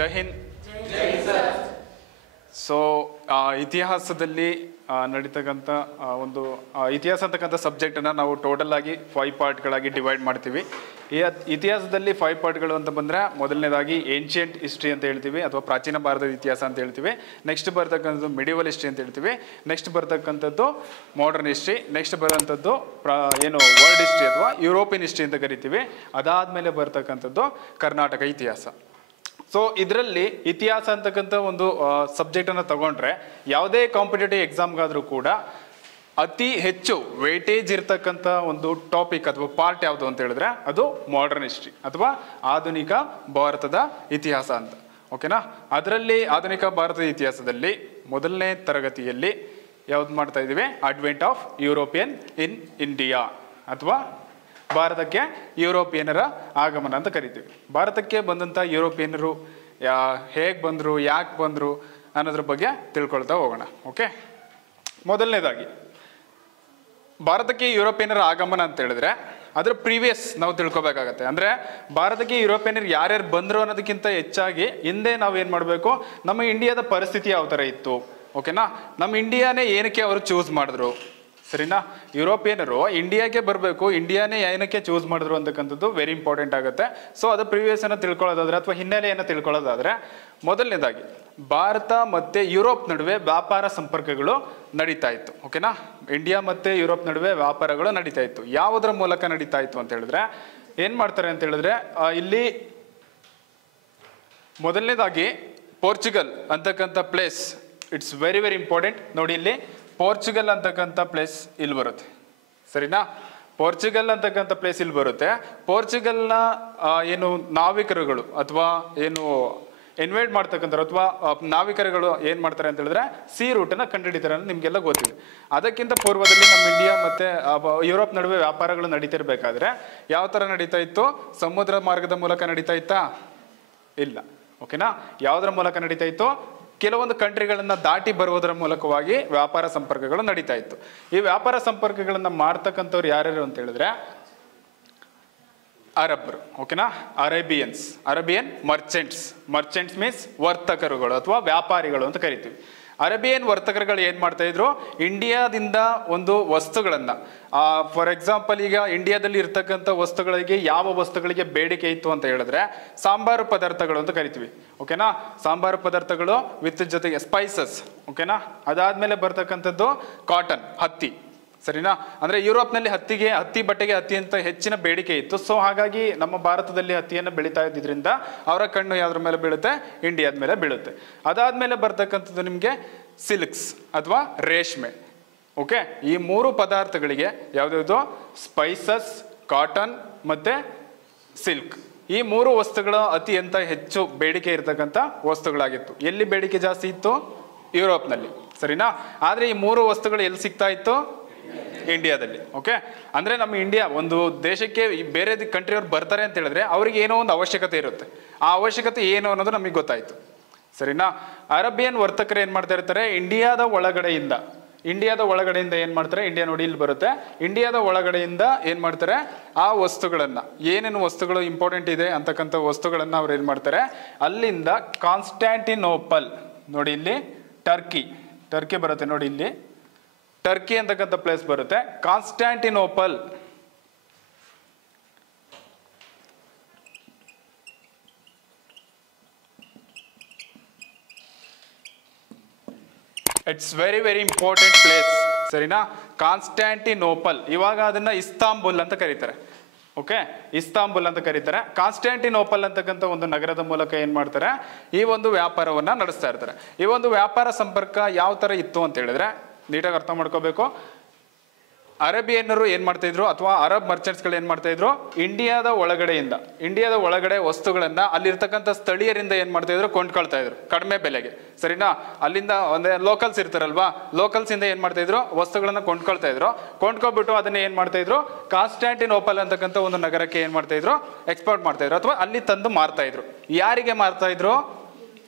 ಜೈ Hind. So ಇತಿಹಾಸದಲ್ಲಿ ನಡೀತಕ್ಕಂಥ ಒಂದು ಇತಿಹಾಸ ಅಂತಕ್ಕಂಥ ಸಬ್ಜೆಕ್ಟನ್ನು ನಾವು ಟೋಟಲ್ ಆಗಿ 5 ಪಾರ್ಟ್ಗಳಾಗಿ ಡಿವೈಡ್ ಮಾಡ್ತೀವಿ. ಈ ಇತಿಹಾಸದಲ್ಲಿ 5 ಪಾರ್ಟ್ಗಳು ಅಂತ ಬಂದರೆ, ಮೊದಲನೇದಾಗಿ ಏನ್ಷಿಯಂಟ್ ಹಿಸ್ಟ್ರಿ ಅಂತ ಹೇಳ್ತೀವಿ ಅಥವಾ ಪ್ರಾಚೀನ ಭಾರತದ ಇತಿಹಾಸ ಅಂತ ಹೇಳ್ತೀವಿ. ನೆಕ್ಸ್ಟ್ ಬರ್ತಕ್ಕಂಥದ್ದು ಮಿಡಿವಲ್ ಹಿಸ್ಟ್ರಿ ಅಂತ ಹೇಳ್ತೀವಿ. ನೆಕ್ಸ್ಟ್ ಬರ್ತಕ್ಕಂಥದ್ದು ಮಾಡರ್ನ್ ಹಿಸ್ಟ್ರಿ. ನೆಕ್ಸ್ಟ್ ಬರೋಂಥದ್ದು ವರ್ಲ್ಡ್ ಹಿಸ್ಟ್ರಿ ಅಥವಾ ಯುರೋಪಿಯನ್ ಹಿಸ್ಟ್ರಿ ಅಂತ ಕರಿತೀವಿ. ಅದಾದಮೇಲೆ ಬರ್ತಕ್ಕಂಥದ್ದು ಕರ್ನಾಟಕ ಇತಿಹಾಸ. ಸೊ ಇದರಲ್ಲಿ ಇತಿಹಾಸ ಅಂತಕ್ಕಂಥ ಒಂದು ಸಬ್ಜೆಕ್ಟನ್ನು ತಗೊಂಡ್ರೆ ಯಾವುದೇ ಕಾಂಪಿಟೇಟಿವ್ ಎಕ್ಸಾಮ್ಗಾದರೂ ಕೂಡ ಅತಿ ಹೆಚ್ಚು ವೇಟೇಜ್ ಇರ್ತಕ್ಕಂಥ ಒಂದು ಟಾಪಿಕ್ ಅಥವಾ ಪಾರ್ಟ್ ಯಾವುದು ಅಂತ ಹೇಳಿದ್ರೆ ಅದು ಮಾಡರ್ನ್ ಹಿಸ್ಟ್ರಿ ಅಥವಾ ಆಧುನಿಕ ಭಾರತದ ಇತಿಹಾಸ ಅಂತ. ಓಕೆನಾ? ಅದರಲ್ಲಿ ಆಧುನಿಕ ಭಾರತದ ಇತಿಹಾಸದಲ್ಲಿ ಮೊದಲನೇ ತರಗತಿಯಲ್ಲಿ ಯಾವ್ದು ಮಾಡ್ತಾ ಇದ್ದೀವಿ? Advent of European in India ಅಥವಾ ಭಾರತಕ್ಕೆ ಯುರೋಪಿಯನರ ಆಗಮನ ಅಂತ ಕರಿತೀವಿ. ಭಾರತಕ್ಕೆ ಬಂದಂಥ ಯುರೋಪಿಯನರು ಹೇಗೆ ಬಂದರು, ಯಾಕೆ ಬಂದರು ಅನ್ನೋದ್ರ ಬಗ್ಗೆ ತಿಳ್ಕೊಳ್ತಾ ಹೋಗೋಣ. ಓಕೆ, ಮೊದಲನೇದಾಗಿ ಭಾರತಕ್ಕೆ ಯುರೋಪಿಯನರ ಆಗಮನ ಅಂತ ಹೇಳಿದ್ರೆ ಅದರ ಪ್ರೀವಿಯಸ್ ನಾವು ತಿಳ್ಕೊಬೇಕಾಗತ್ತೆ. ಅಂದರೆ ಭಾರತಕ್ಕೆ ಯುರೋಪಿಯನರು ಯಾರ್ಯಾರು ಬಂದರು ಅನ್ನೋದಕ್ಕಿಂತ ಹೆಚ್ಚಾಗಿ ಹಿಂದೆ ನಾವು ಏನು ಮಾಡಬೇಕು, ನಮ್ಮ ಇಂಡಿಯಾದ ಪರಿಸ್ಥಿತಿ ಯಾವ ಥರ ಇತ್ತು. ಓಕೆನಾ? ನಮ್ಮ ಇಂಡಿಯಾನೇ ಏನಕ್ಕೆ ಅವರು ಚೂಸ್ ಮಾಡಿದ್ರು, ಸರಿನಾ? ಯುರೋಪಿಯನರು ಇಂಡಿಯಾಗೆ ಬರಬೇಕು, ಇಂಡಿಯಾನೇ ಏನಕ್ಕೆ ಚೂಸ್ ಮಾಡಿದ್ರು ಅಂತಕ್ಕಂಥದ್ದು ವೆರಿ ಇಂಪಾರ್ಟೆಂಟ್ ಆಗುತ್ತೆ. ಸೊ ಅದು ಪ್ರಿವಿಯಸ್ ಅನ್ನು ತಿಳ್ಕೊಳ್ಳೋದಾದ್ರೆ ಅಥವಾ ಹಿನ್ನೆಲೆಯನ್ನು ತಿಳ್ಕೊಳ್ಳೋದಾದ್ರೆ, ಮೊದಲನೇದಾಗಿ ಭಾರತ ಮತ್ತು ಯುರೋಪ್ ನಡುವೆ ವ್ಯಾಪಾರ ಸಂಪರ್ಕಗಳು ನಡೀತಾ ಇತ್ತು. ಓಕೆನಾ? ಇಂಡಿಯಾ ಮತ್ತು ಯುರೋಪ್ ನಡುವೆ ವ್ಯಾಪಾರಗಳು ನಡೀತಾ ಇತ್ತು. ಯಾವುದರ ಮೂಲಕ ನಡೀತಾ ಇತ್ತು ಅಂತ ಹೇಳಿದ್ರೆ ಏನು ಮಾಡ್ತಾರೆ ಅಂತ ಹೇಳಿದ್ರೆ, ಇಲ್ಲಿ ಮೊದಲನೇದಾಗಿ ಪೋರ್ಚುಗಲ್ ಅಂತಕ್ಕಂಥ place, it's very very important. ನೋಡಿ, ಇಲ್ಲಿ ಪೋರ್ಚುಗಲ್ ಅಂತಕ್ಕಂಥ ಪ್ಲೇಸ್ ಇಲ್ಲಿ ಬರುತ್ತೆ, ಸರಿನಾ? ಪೋರ್ಚುಗಲ್ ಅಂತಕ್ಕಂಥ ಪ್ಲೇಸ್ ಇಲ್ಲಿ ಬರುತ್ತೆ. ಪೋರ್ಚುಗಲ್ನ ನಾವಿಕರುಗಳು ಅಥವಾ ಇನ್ವೈಟ್ ಮಾಡ್ತಕ್ಕಂಥವ್ರು ಅಥವಾ ನಾವಿಕರುಗಳು ಏನು ಮಾಡ್ತಾರೆ ಅಂತ ಹೇಳಿದ್ರೆ ಸಿ ರೂಟನ್ನು ಕಂಡುಹಿಡಿತಾರೆ ಅಂತ ನಿಮಗೆಲ್ಲ ಗೊತ್ತಿದೆ. ಅದಕ್ಕಿಂತ ಪೂರ್ವದಲ್ಲಿ ನಮ್ಮ ಇಂಡಿಯಾ ಮತ್ತು ಯುರೋಪ್ ನಡುವೆ ವ್ಯಾಪಾರಗಳು ನಡೀತಿರ್ಬೇಕಾದ್ರೆ ಯಾವ ಥರ ನಡೀತಾ ಇತ್ತು? ಸಮುದ್ರ ಮಾರ್ಗದ ಮೂಲಕ ನಡೀತಾ ಇತ್ತಾ? ಇಲ್ಲ. ಓಕೆನಾ? ಯಾವುದರ ಮೂಲಕ ನಡೀತಾ ಇತ್ತು? ಕೆಲವೊಂದು ಕಂಟ್ರಿಗಳನ್ನು ದಾಟಿ ಬರುವುದರ ಮೂಲಕವಾಗಿ ವ್ಯಾಪಾರ ಸಂಪರ್ಕಗಳು ನಡೀತಾ ಇತ್ತು. ಈ ವ್ಯಾಪಾರ ಸಂಪರ್ಕಗಳನ್ನು ಮಾಡ್ತಕ್ಕಂಥವ್ರು ಯಾರ್ಯಾರು ಅಂತ ಹೇಳಿದ್ರೆ ಅರಬ್ಬರು. ಓಕೆನಾ? ಅರೇಬಿಯನ್ ಮರ್ಚೆಂಟ್ಸ್ ಮೀನ್ಸ್ ವರ್ತಕರುಗಳು ಅಥವಾ ವ್ಯಾಪಾರಿಗಳು ಅಂತ ಕರಿತೀವಿ. ಅರೇಬಿಯನ್ ವರ್ತಕರುಗಳು ಏನು ಮಾಡ್ತಾ ಇದ್ರು? ಇಂಡಿಯಾದಿಂದ ಒಂದು ವಸ್ತುಗಳನ್ನು, ಫಾರ್ ಎಕ್ಸಾಂಪಲ್ ಈಗ ಇಂಡಿಯಾದಲ್ಲಿ ಇರ್ತಕ್ಕಂಥ ವಸ್ತುಗಳಿಗೆ ಯಾವ ವಸ್ತುಗಳಿಗೆ ಬೇಡಿಕೆ ಇತ್ತು ಅಂತ ಹೇಳಿದ್ರೆ ಸಾಂಬಾರು ಪದಾರ್ಥಗಳು ಅಂತ ಕರಿತೀವಿ. ಓಕೆನಾ? ಸಾಂಬಾರು ಪದಾರ್ಥಗಳು ವಿತ್ ಜೊತೆಗೆ ಸ್ಪೈಸಸ್. ಓಕೆನಾ? ಅದಾದ್ಮೇಲೆ ಬರ್ತಕ್ಕಂಥದ್ದು ಕಾಟನ್, ಹತ್ತಿ, ಸರಿನಾ? ಅಂದರೆ ಯುರೋಪ್ನಲ್ಲಿ ಹತ್ತಿ ಬಟ್ಟೆಗೆ ಹತ್ತಿ ಅಂತ ಹೆಚ್ಚಿನ ಬೇಡಿಕೆ ಇತ್ತು. ಸೊ ಹಾಗಾಗಿ ನಮ್ಮ ಭಾರತದಲ್ಲಿ ಹತ್ತಿಯನ್ನು ಬೆಳೀತಾ ಇದ್ದಿದ್ರಿಂದ ಅವರ ಕಣ್ಣು ಯಾವುದ್ರ ಮೇಲೆ ಬೀಳುತ್ತೆ? ಇಂಡಿಯಾದ ಮೇಲೆ ಬೀಳುತ್ತೆ. ಅದಾದ್ಮೇಲೆ ಬರ್ತಕ್ಕಂಥದ್ದು ನಿಮಗೆ ಸಿಲ್ಕ್ಸ್ ಅಥವಾ ರೇಷ್ಮೆ. ಓಕೆ, ಈ 3 ಪದಾರ್ಥಗಳಿಗೆ ಯಾವ್ದು? ಸ್ಪೈಸಸ್, ಕಾಟನ್ ಮತ್ತೆ ಸಿಲ್ಕ್. ಈ 3 ವಸ್ತುಗಳು ಅತ್ಯಂತ ಹೆಚ್ಚು ಬೇಡಿಕೆ ಇರತಕ್ಕಂಥ ವಸ್ತುಗಳಾಗಿತ್ತು. ಎಲ್ಲಿ ಬೇಡಿಕೆ ಜಾಸ್ತಿ ಇತ್ತು? ಯುರೋಪ್ನಲ್ಲಿ, ಸರಿನಾ? ಆದರೆ ಈ 3 ವಸ್ತುಗಳು ಎಲ್ಲಿ ಸಿಗ್ತಾ ಇತ್ತು? ಇಂಡಿಯಾದಲ್ಲಿ. ಓಕೆ, ಅಂದ್ರೆ ನಮ್ಮ ಇಂಡಿಯಾ ಒಂದು ದೇಶಕ್ಕೆ ಬೇರೆ ಕಂಟ್ರಿಯವ್ರು ಬರ್ತಾರೆ ಅಂತ ಹೇಳಿದ್ರೆ ಅವ್ರಿಗೆ ಏನೋ ಒಂದು ಅವಶ್ಯಕತೆ ಇರುತ್ತೆ. ಆ ಅವಶ್ಯಕತೆ ಏನು ಅನ್ನೋದು ನಮಗೆ ಗೊತ್ತಾಯ್ತು, ಸರಿನಾ? ಅರೇಬಿಯನ್ ವರ್ತಕರು ಏನ್ ಮಾಡ್ತಾ ಇರ್ತಾರೆ? ಇಂಡಿಯಾದ ಒಳಗಡೆಯಿಂದ ಏನ್ ಮಾಡ್ತಾರೆ? ಇಂಡಿಯಾ ನೋಡಿ ಇಲ್ಲಿ ಬರುತ್ತೆ. ಇಂಡಿಯಾದ ಒಳಗಡೆಯಿಂದ ಏನ್ ಮಾಡ್ತಾರೆ? ಆ ವಸ್ತುಗಳನ್ನ, ಏನೇನು ವಸ್ತುಗಳು ಇಂಪಾರ್ಟೆಂಟ್ ಇದೆ ಅಂತಕ್ಕಂಥ ವಸ್ತುಗಳನ್ನ ಅವ್ರು ಏನ್ ಮಾಡ್ತಾರೆ? ಅಲ್ಲಿಂದ ಕಾನ್ಸ್ಟ್ಯಾಂಟಿನೋಪಲ್, ನೋಡಿ ಇಲ್ಲಿ ಟರ್ಕಿ ಬರುತ್ತೆ, ನೋಡಿ ಇಲ್ಲಿ ಟರ್ಕಿ ಅಂತಕ್ಕಂಥ ಪ್ಲೇಸ್ ಬರುತ್ತೆ. Constantinople it's very very important place, ಸರಿನಾ? ಕಾನ್ಸ್ಟ್ಯಾಂಟಿನೋಪಲ್, ಇವಾಗ ಅದನ್ನ ಇಸ್ತಾಂಬುಲ್ ಅಂತ ಕರೀತಾರೆ. ಓಕೆ, ಇಸ್ತಾಂಬುಲ್ ಅಂತ ಕರೀತಾರೆ. ಕಾನ್ಸ್ಟ್ಯಾಂಟಿನೋಪಲ್ ಅಂತಕ್ಕಂಥ ಒಂದು ನಗರದ ಮೂಲಕ ಏನ್ ಮಾಡ್ತಾರೆ? ಈ ಒಂದು ವ್ಯಾಪಾರವನ್ನ ನಡೆಸ್ತಾ ಇರ್ತಾರೆ. ಈ ಒಂದು ವ್ಯಾಪಾರ ಸಂಪರ್ಕ ಯಾವ ತರ ಇತ್ತು ಅಂತ ಹೇಳಿದ್ರೆ ನೀಟಾಗಿ ಅರ್ಥ ಮಾಡ್ಕೋಬೇಕು. ಅರೇಬಿಯನ್ನರು ಏನ್ ಮಾಡ್ತಾ ಇದ್ರು ಅಥವಾ ಅರಬ್ ಮರ್ಚೆಂಟ್ಸ್ಗಳು ಏನ್ ಮಾಡ್ತಾ ಇದ್ರು? ಇಂಡಿಯಾದ ಒಳಗಡೆ ವಸ್ತುಗಳನ್ನ ಅಲ್ಲಿರ್ತಕ್ಕಂಥ ಸ್ಥಳೀಯರಿಂದ ಏನ್ ಮಾಡ್ತಾ ಇದ್ರು? ಕೊಂಡ್ಕೊಳ್ತಾ ಇದ್ರು ಕಡಿಮೆ ಬೆಲೆಗೆ, ಸರಿನಾ? ಅಲ್ಲಿಂದ ಒಂದೇ ಲೋಕಲ್ಸ್ ಇರ್ತಾರಲ್ವಾ, ಲೋಕಲ್ಸ್ ಇಂದ ಏನ್ ಮಾಡ್ತಾ ಇದ್ರು? ವಸ್ತುಗಳನ್ನ ಕೊಂಡ್ಕೊಬಿಟ್ಟು ಅದನ್ನ ಏನ್ ಮಾಡ್ತಾ ಇದ್ರು? ಕಾನ್ಸ್ಟ್ಯಾಂಟಿನೋಪಲ್ ಅಂತಕ್ಕಂಥ ಒಂದು ನಗರಕ್ಕೆ ಏನ್ ಮಾಡ್ತಾ ಇದ್ರು? ಎಕ್ಸ್ಪೋರ್ಟ್ ಮಾಡ್ತಾ ಇದ್ರು ಅಥವಾ ಅಲ್ಲಿ ತಂದು ಮಾರ್ತಾ ಇದ್ರು. ಯಾರಿಗೆ ಮಾರ್ತಾ ಇದ್ರು?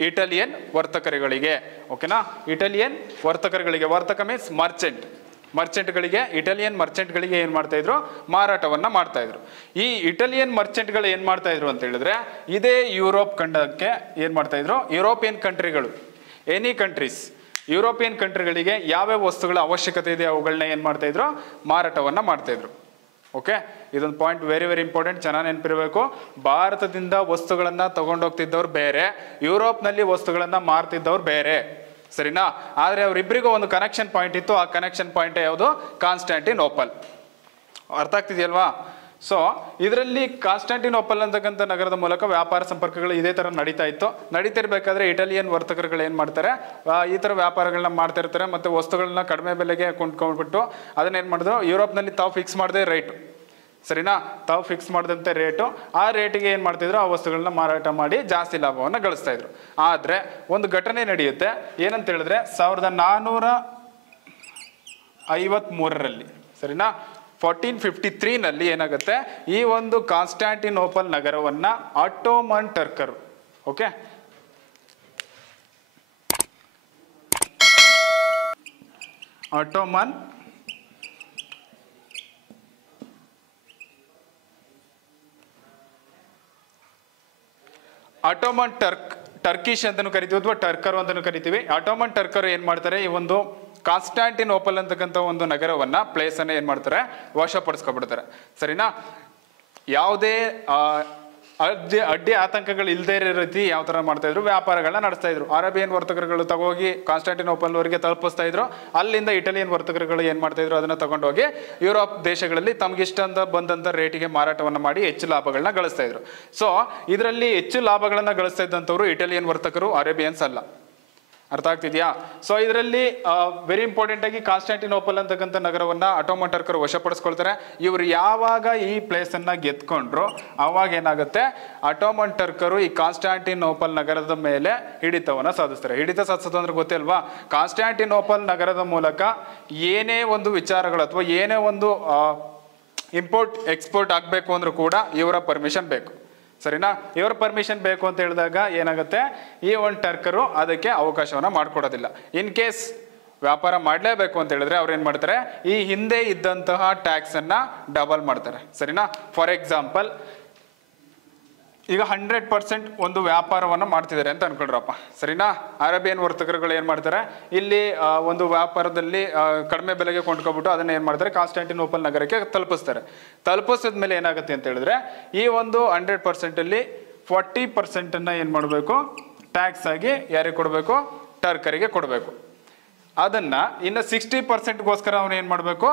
ಇಟಾಲಿಯನ್ ವರ್ತಕರುಗಳಿಗೆ. ಓಕೆನಾ? ಇಟಾಲಿಯನ್ ವರ್ತಕರುಗಳಿಗೆ. ವರ್ತಕ ಮೀನ್ಸ್ ಮರ್ಚೆಂಟ್. ಇಟಾಲಿಯನ್ ಮರ್ಚೆಂಟ್ಗಳಿಗೆ ಏನು ಮಾಡ್ತಾ ಇದ್ರು, ಮಾರಾಟವನ್ನ ಮಾಡ್ತಾ ಇದ್ರು. ಈ ಇಟಾಲಿಯನ್ ಮರ್ಚೆಂಟ್ಗಳು ಏನು ಮಾಡ್ತಾ ಇದ್ರು ಅಂತ ಹೇಳಿದ್ರೆ, ಇದೇ ಯುರೋಪ್ ಖಂಡಕ್ಕೆ ಏನು ಮಾಡ್ತಾ ಇದ್ರು, ಯುರೋಪಿಯನ್ ಕಂಟ್ರಿಗಳು, ಎನಿ ಕಂಟ್ರೀಸ್, ಯುರೋಪಿಯನ್ ಕಂಟ್ರಿಗಳಿಗೆ ಯಾವ್ಯಾವ ವಸ್ತುಗಳ ಅವಶ್ಯಕತೆ ಇದೆ ಅವುಗಳನ್ನ ಏನು ಮಾಡ್ತಾ ಇದ್ರು, ಮಾರಾಟವನ್ನ ಮಾಡ್ತಾ ಇದ್ರು. ಓಕೆ, ಇದೊಂದು ಪಾಯಿಂಟ್ ವೆರಿ ವೆರಿ ಇಂಪಾರ್ಟೆಂಟ್, ಚೆನ್ನಾಗಿ ನೆನಪಿರಬೇಕು. ಭಾರತದಿಂದ ವಸ್ತುಗಳನ್ನ ತಗೊಂಡೋಗ್ತಿದ್ದವ್ರು ಬೇರೆ, ಯುರೋಪ್ನಲ್ಲಿ ವಸ್ತುಗಳನ್ನ ಮಾರ್ತಿದ್ದವ್ರು ಬೇರೆ, ಸರಿನಾ? ಆದರೆ ಅವರಿಬ್ಬರಿಗೂ ಒಂದು ಕನೆಕ್ಷನ್ ಪಾಯಿಂಟ್ ಇತ್ತು. ಆ ಕನೆಕ್ಷನ್ ಪಾಯಿಂಟ್ ಯಾವುದು? ಕಾನ್ಸ್ಟಾಂಟಿನೋಪಲ್. ಅರ್ಥ ಆಗ್ತಿದೆಯಲ್ವಾ? ಸೊ ಇದರಲ್ಲಿ ಕಾನ್ಸ್ಟಾಂಟಿನೋಪಲ್ ಅಂತಕ್ಕಂಥ ನಗರದ ಮೂಲಕ ವ್ಯಾಪಾರ ಸಂಪರ್ಕಗಳು ಇದೇ ಥರ ನಡೀತಿರ್ಬೇಕಾದ್ರೆ ಇಟಾಲಿಯನ್ ವರ್ತಕರುಗಳು ಏನು ಮಾಡ್ತಾರೆ, ಈ ಥರ ವ್ಯಾಪಾರಗಳನ್ನ ಮಾಡ್ತಾ ಇರ್ತಾರೆ. ಮತ್ತು ವಸ್ತುಗಳನ್ನ ಕಡಿಮೆ ಬೆಲೆಗೆ ಕೊಂಡ್ಕೊಂಡ್ಬಿಟ್ಟು ಅದನ್ನೇನು ಮಾಡಿದ್ರು, ಯುರೋಪ್ನಲ್ಲಿ ತಾವು ಫಿಕ್ಸ್ ಮಾಡಿದೆ ರೇಟು, ಸರಿನಾ? ತಾವು ಫಿಕ್ಸ್ ಮಾಡಿದಂಥ ರೇಟು, ಆ ರೇಟಿಗೆ ಏನು ಮಾಡ್ತಿದ್ರು, ಆ ವಸ್ತುಗಳನ್ನ ಮಾರಾಟ ಮಾಡಿ ಜಾಸ್ತಿ ಲಾಭವನ್ನು ಗಳಿಸ್ತಾ ಇದ್ರು. ಆದರೆ ಒಂದು ಘಟನೆ ನಡೆಯುತ್ತೆ. ಏನಂತ ಹೇಳಿದ್ರೆ 1453ರಲ್ಲಿ, ಸರಿನಾ, 1453ನಲ್ಲಿ ಏನಾಗುತ್ತೆ, ಈ ಒಂದು ಕಾನ್ಸ್ಟಾಂಟಿನೋಪಲ್ ನಗರವನ್ನ ಆಟೋಮನ್ ಟರ್ಕರು, ಓಕೆ, ಆಟೋಮನ್ ಟರ್ಕಿಶ್ ಅಂತಲೂ ಕರಿತೀವಿ ಅಥವಾ ಟರ್ಕರು ಅಂತಲೂ ಕರಿತೀವಿ. ಆಟೋಮನ್ ಟರ್ಕರು ಏನು ಮಾಡ್ತಾರೆ, ಈ ಒಂದು ಕಾನ್ಸ್ಟಾಂಟಿನೋಪಲ್ ಅಂತಕ್ಕಂಥ ಒಂದು ನಗರವನ್ನ, ಪ್ಲೇಸನ್ನು ಏನು ಮಾಡ್ತಾರೆ, ವಶಪಡಿಸ್ಕೊಬಿಡ್ತಾರೆ, ಸರಿನಾ? ಯಾವುದೇ ಅಡ್ಡಿ ಆತಂಕಗಳು ಇಲ್ಲದೇ ಇರೋ ರೀತಿ ಯಾವ ಥರ ಮಾಡ್ತಾ ಇದ್ರು, ವ್ಯಾಪಾರಗಳನ್ನ ನಡೆಸ್ತಾ ಇದ್ರು. ಅರೇಬಿಯನ್ ವರ್ತಕರುಗಳು ತಗೋಗಿ ಕಾನ್ಸ್ಟಾಂಟಿನೋಪಲ್ ವರೆಗೆ ತಲುಪಿಸ್ತಾ ಇದ್ರು. ಅಲ್ಲಿಂದ ಇಟಾಲಿಯನ್ ವರ್ತಕರುಗಳು ಏನು ಮಾಡ್ತಾ ಇದ್ರು, ಅದನ್ನ ತಗೊಂಡೋಗಿ ಯುರೋಪ್ ದೇಶಗಳಲ್ಲಿ ತಮಗಿಷ್ಟ ಅಂತ ಬಂದಂತ ರೇಟಿಗೆ ಮಾರಾಟವನ್ನ ಮಾಡಿ ಹೆಚ್ಚು ಲಾಭಗಳನ್ನ ಗಳಿಸ್ತಾ ಇದ್ರು. ಸೊ ಇದರಲ್ಲಿ ಹೆಚ್ಚು ಲಾಭಗಳನ್ನ ಗಳಿಸ್ತಾ ಇದ್ದಂಥವ್ರು ಇಟಾಲಿಯನ್ ವರ್ತಕರು, ಅರೇಬಿಯನ್ಸ್ ಅಲ್ಲ. ಅರ್ಥ ಆಗ್ತಿದ್ಯಾ? ಸೊ ಇದರಲ್ಲಿ ವೆರಿ ಇಂಪಾರ್ಟೆಂಟ್ ಆಗಿ ಕಾನ್ಸ್ಟಾಂಟಿನೋಪಲ್ ಅಂತಕ್ಕಂಥ ನಗರವನ್ನ ಆಟೋಮನ್ ಟರ್ಕರು ವಶಪಡಿಸ್ಕೊಳ್ತಾರೆ. ಇವರು ಯಾವಾಗ ಈ ಪ್ಲೇಸ್ ಅನ್ನ ಗೆದ್ಕೊಂಡ್ರು ಅವಾಗ ಏನಾಗುತ್ತೆ, ಆಟೋಮನ್ ಟರ್ಕರು ಈ ಕಾನ್ಸ್ಟಾಂಟಿನೋಪಲ್ ನಗರದ ಮೇಲೆ ಹಿಡಿತವನ್ನ ಸಾಧಿಸ್ತಾರೆ. ಹಿಡಿತ ಸಾಧಿಸೋದು ಅಂದ್ರೆ ಗೊತ್ತಿಲ್ವಾ? ಕಾನ್ಸ್ಟಾಂಟಿನೋಪಲ್ ನಗರದ ಮೂಲಕ ಏನೇ ಒಂದು ವಿಚಾರಗಳು ಅಥವಾ ಏನೇ ಒಂದು ಇಂಪೋರ್ಟ್ ಎಕ್ಸ್ಪೋರ್ಟ್ ಆಗಬೇಕು ಅಂದ್ರೂ ಕೂಡ ಇವರ ಪರ್ಮಿಷನ್ ಬೇಕು, ಸರಿನಾ? ಇವರ ಪರ್ಮಿಷನ್ ಬೇಕು ಅಂತ ಹೇಳಿದಾಗ ಏನಾಗುತ್ತೆ, ಈ ಒಂದು ಟರ್ಕರು ಅದಕ್ಕೆ ಅವಕಾಶವನ್ನ ಮಾಡ್ಕೊಡೋದಿಲ್ಲ. ಇನ್ ಕೇಸ್ ವ್ಯಾಪಾರ ಮಾಡಲೇಬೇಕು ಅಂತ ಹೇಳಿದ್ರೆ ಅವ್ರು ಏನು ಮಾಡ್ತಾರೆ, ಈ ಹಿಂದೆ ಇದ್ದಂತಹ ಟ್ಯಾಕ್ಸ್ ಅನ್ನ ಡಬಲ್ ಮಾಡ್ತಾರೆ, ಸರಿನಾ? ಫಾರ್ ಎಕ್ಸಾಂಪಲ್, ಈಗ 100% ಒಂದು ವ್ಯಾಪಾರವನ್ನು ಮಾಡ್ತಿದ್ದಾರೆ ಅಂತ ಅನ್ಕೊಂಡ್ರಪ್ಪ, ಸರಿನಾ? ಅರೇಬಿಯನ್ ವರ್ತಕರುಗಳು ಏನು ಮಾಡ್ತಾರೆ, ಇಲ್ಲಿ ಒಂದು ವ್ಯಾಪಾರದಲ್ಲಿ ಕಡಿಮೆ ಬೆಲೆಗೆ ಕೊಂಡ್ಕೊಬಿಟ್ಟು ಅದನ್ನ ಏನು ಮಾಡ್ತಾರೆ, ಕಾನ್ಸ್ಟಾಂಟಿನೋಪಲ್ ನಗರಕ್ಕೆ ತಲುಪಿಸಿದ ಮೇಲೆ ಏನಾಗುತ್ತೆ ಅಂತ ಹೇಳಿದ್ರೆ, ಈ ಒಂದು 100%ಅಲ್ಲಿ 40% ಏನು ಮಾಡಬೇಕು, ಟ್ಯಾಕ್ಸ್ ಆಗಿ ಯಾರಿಗೆ ಕೊಡಬೇಕು, ಟರ್ಕರಿಗೆ ಕೊಡಬೇಕು. ಅದನ್ನ ಇನ್ನು 60%ಗೋಸ್ಕರ ಅವನು ಏನು ಮಾಡಬೇಕು,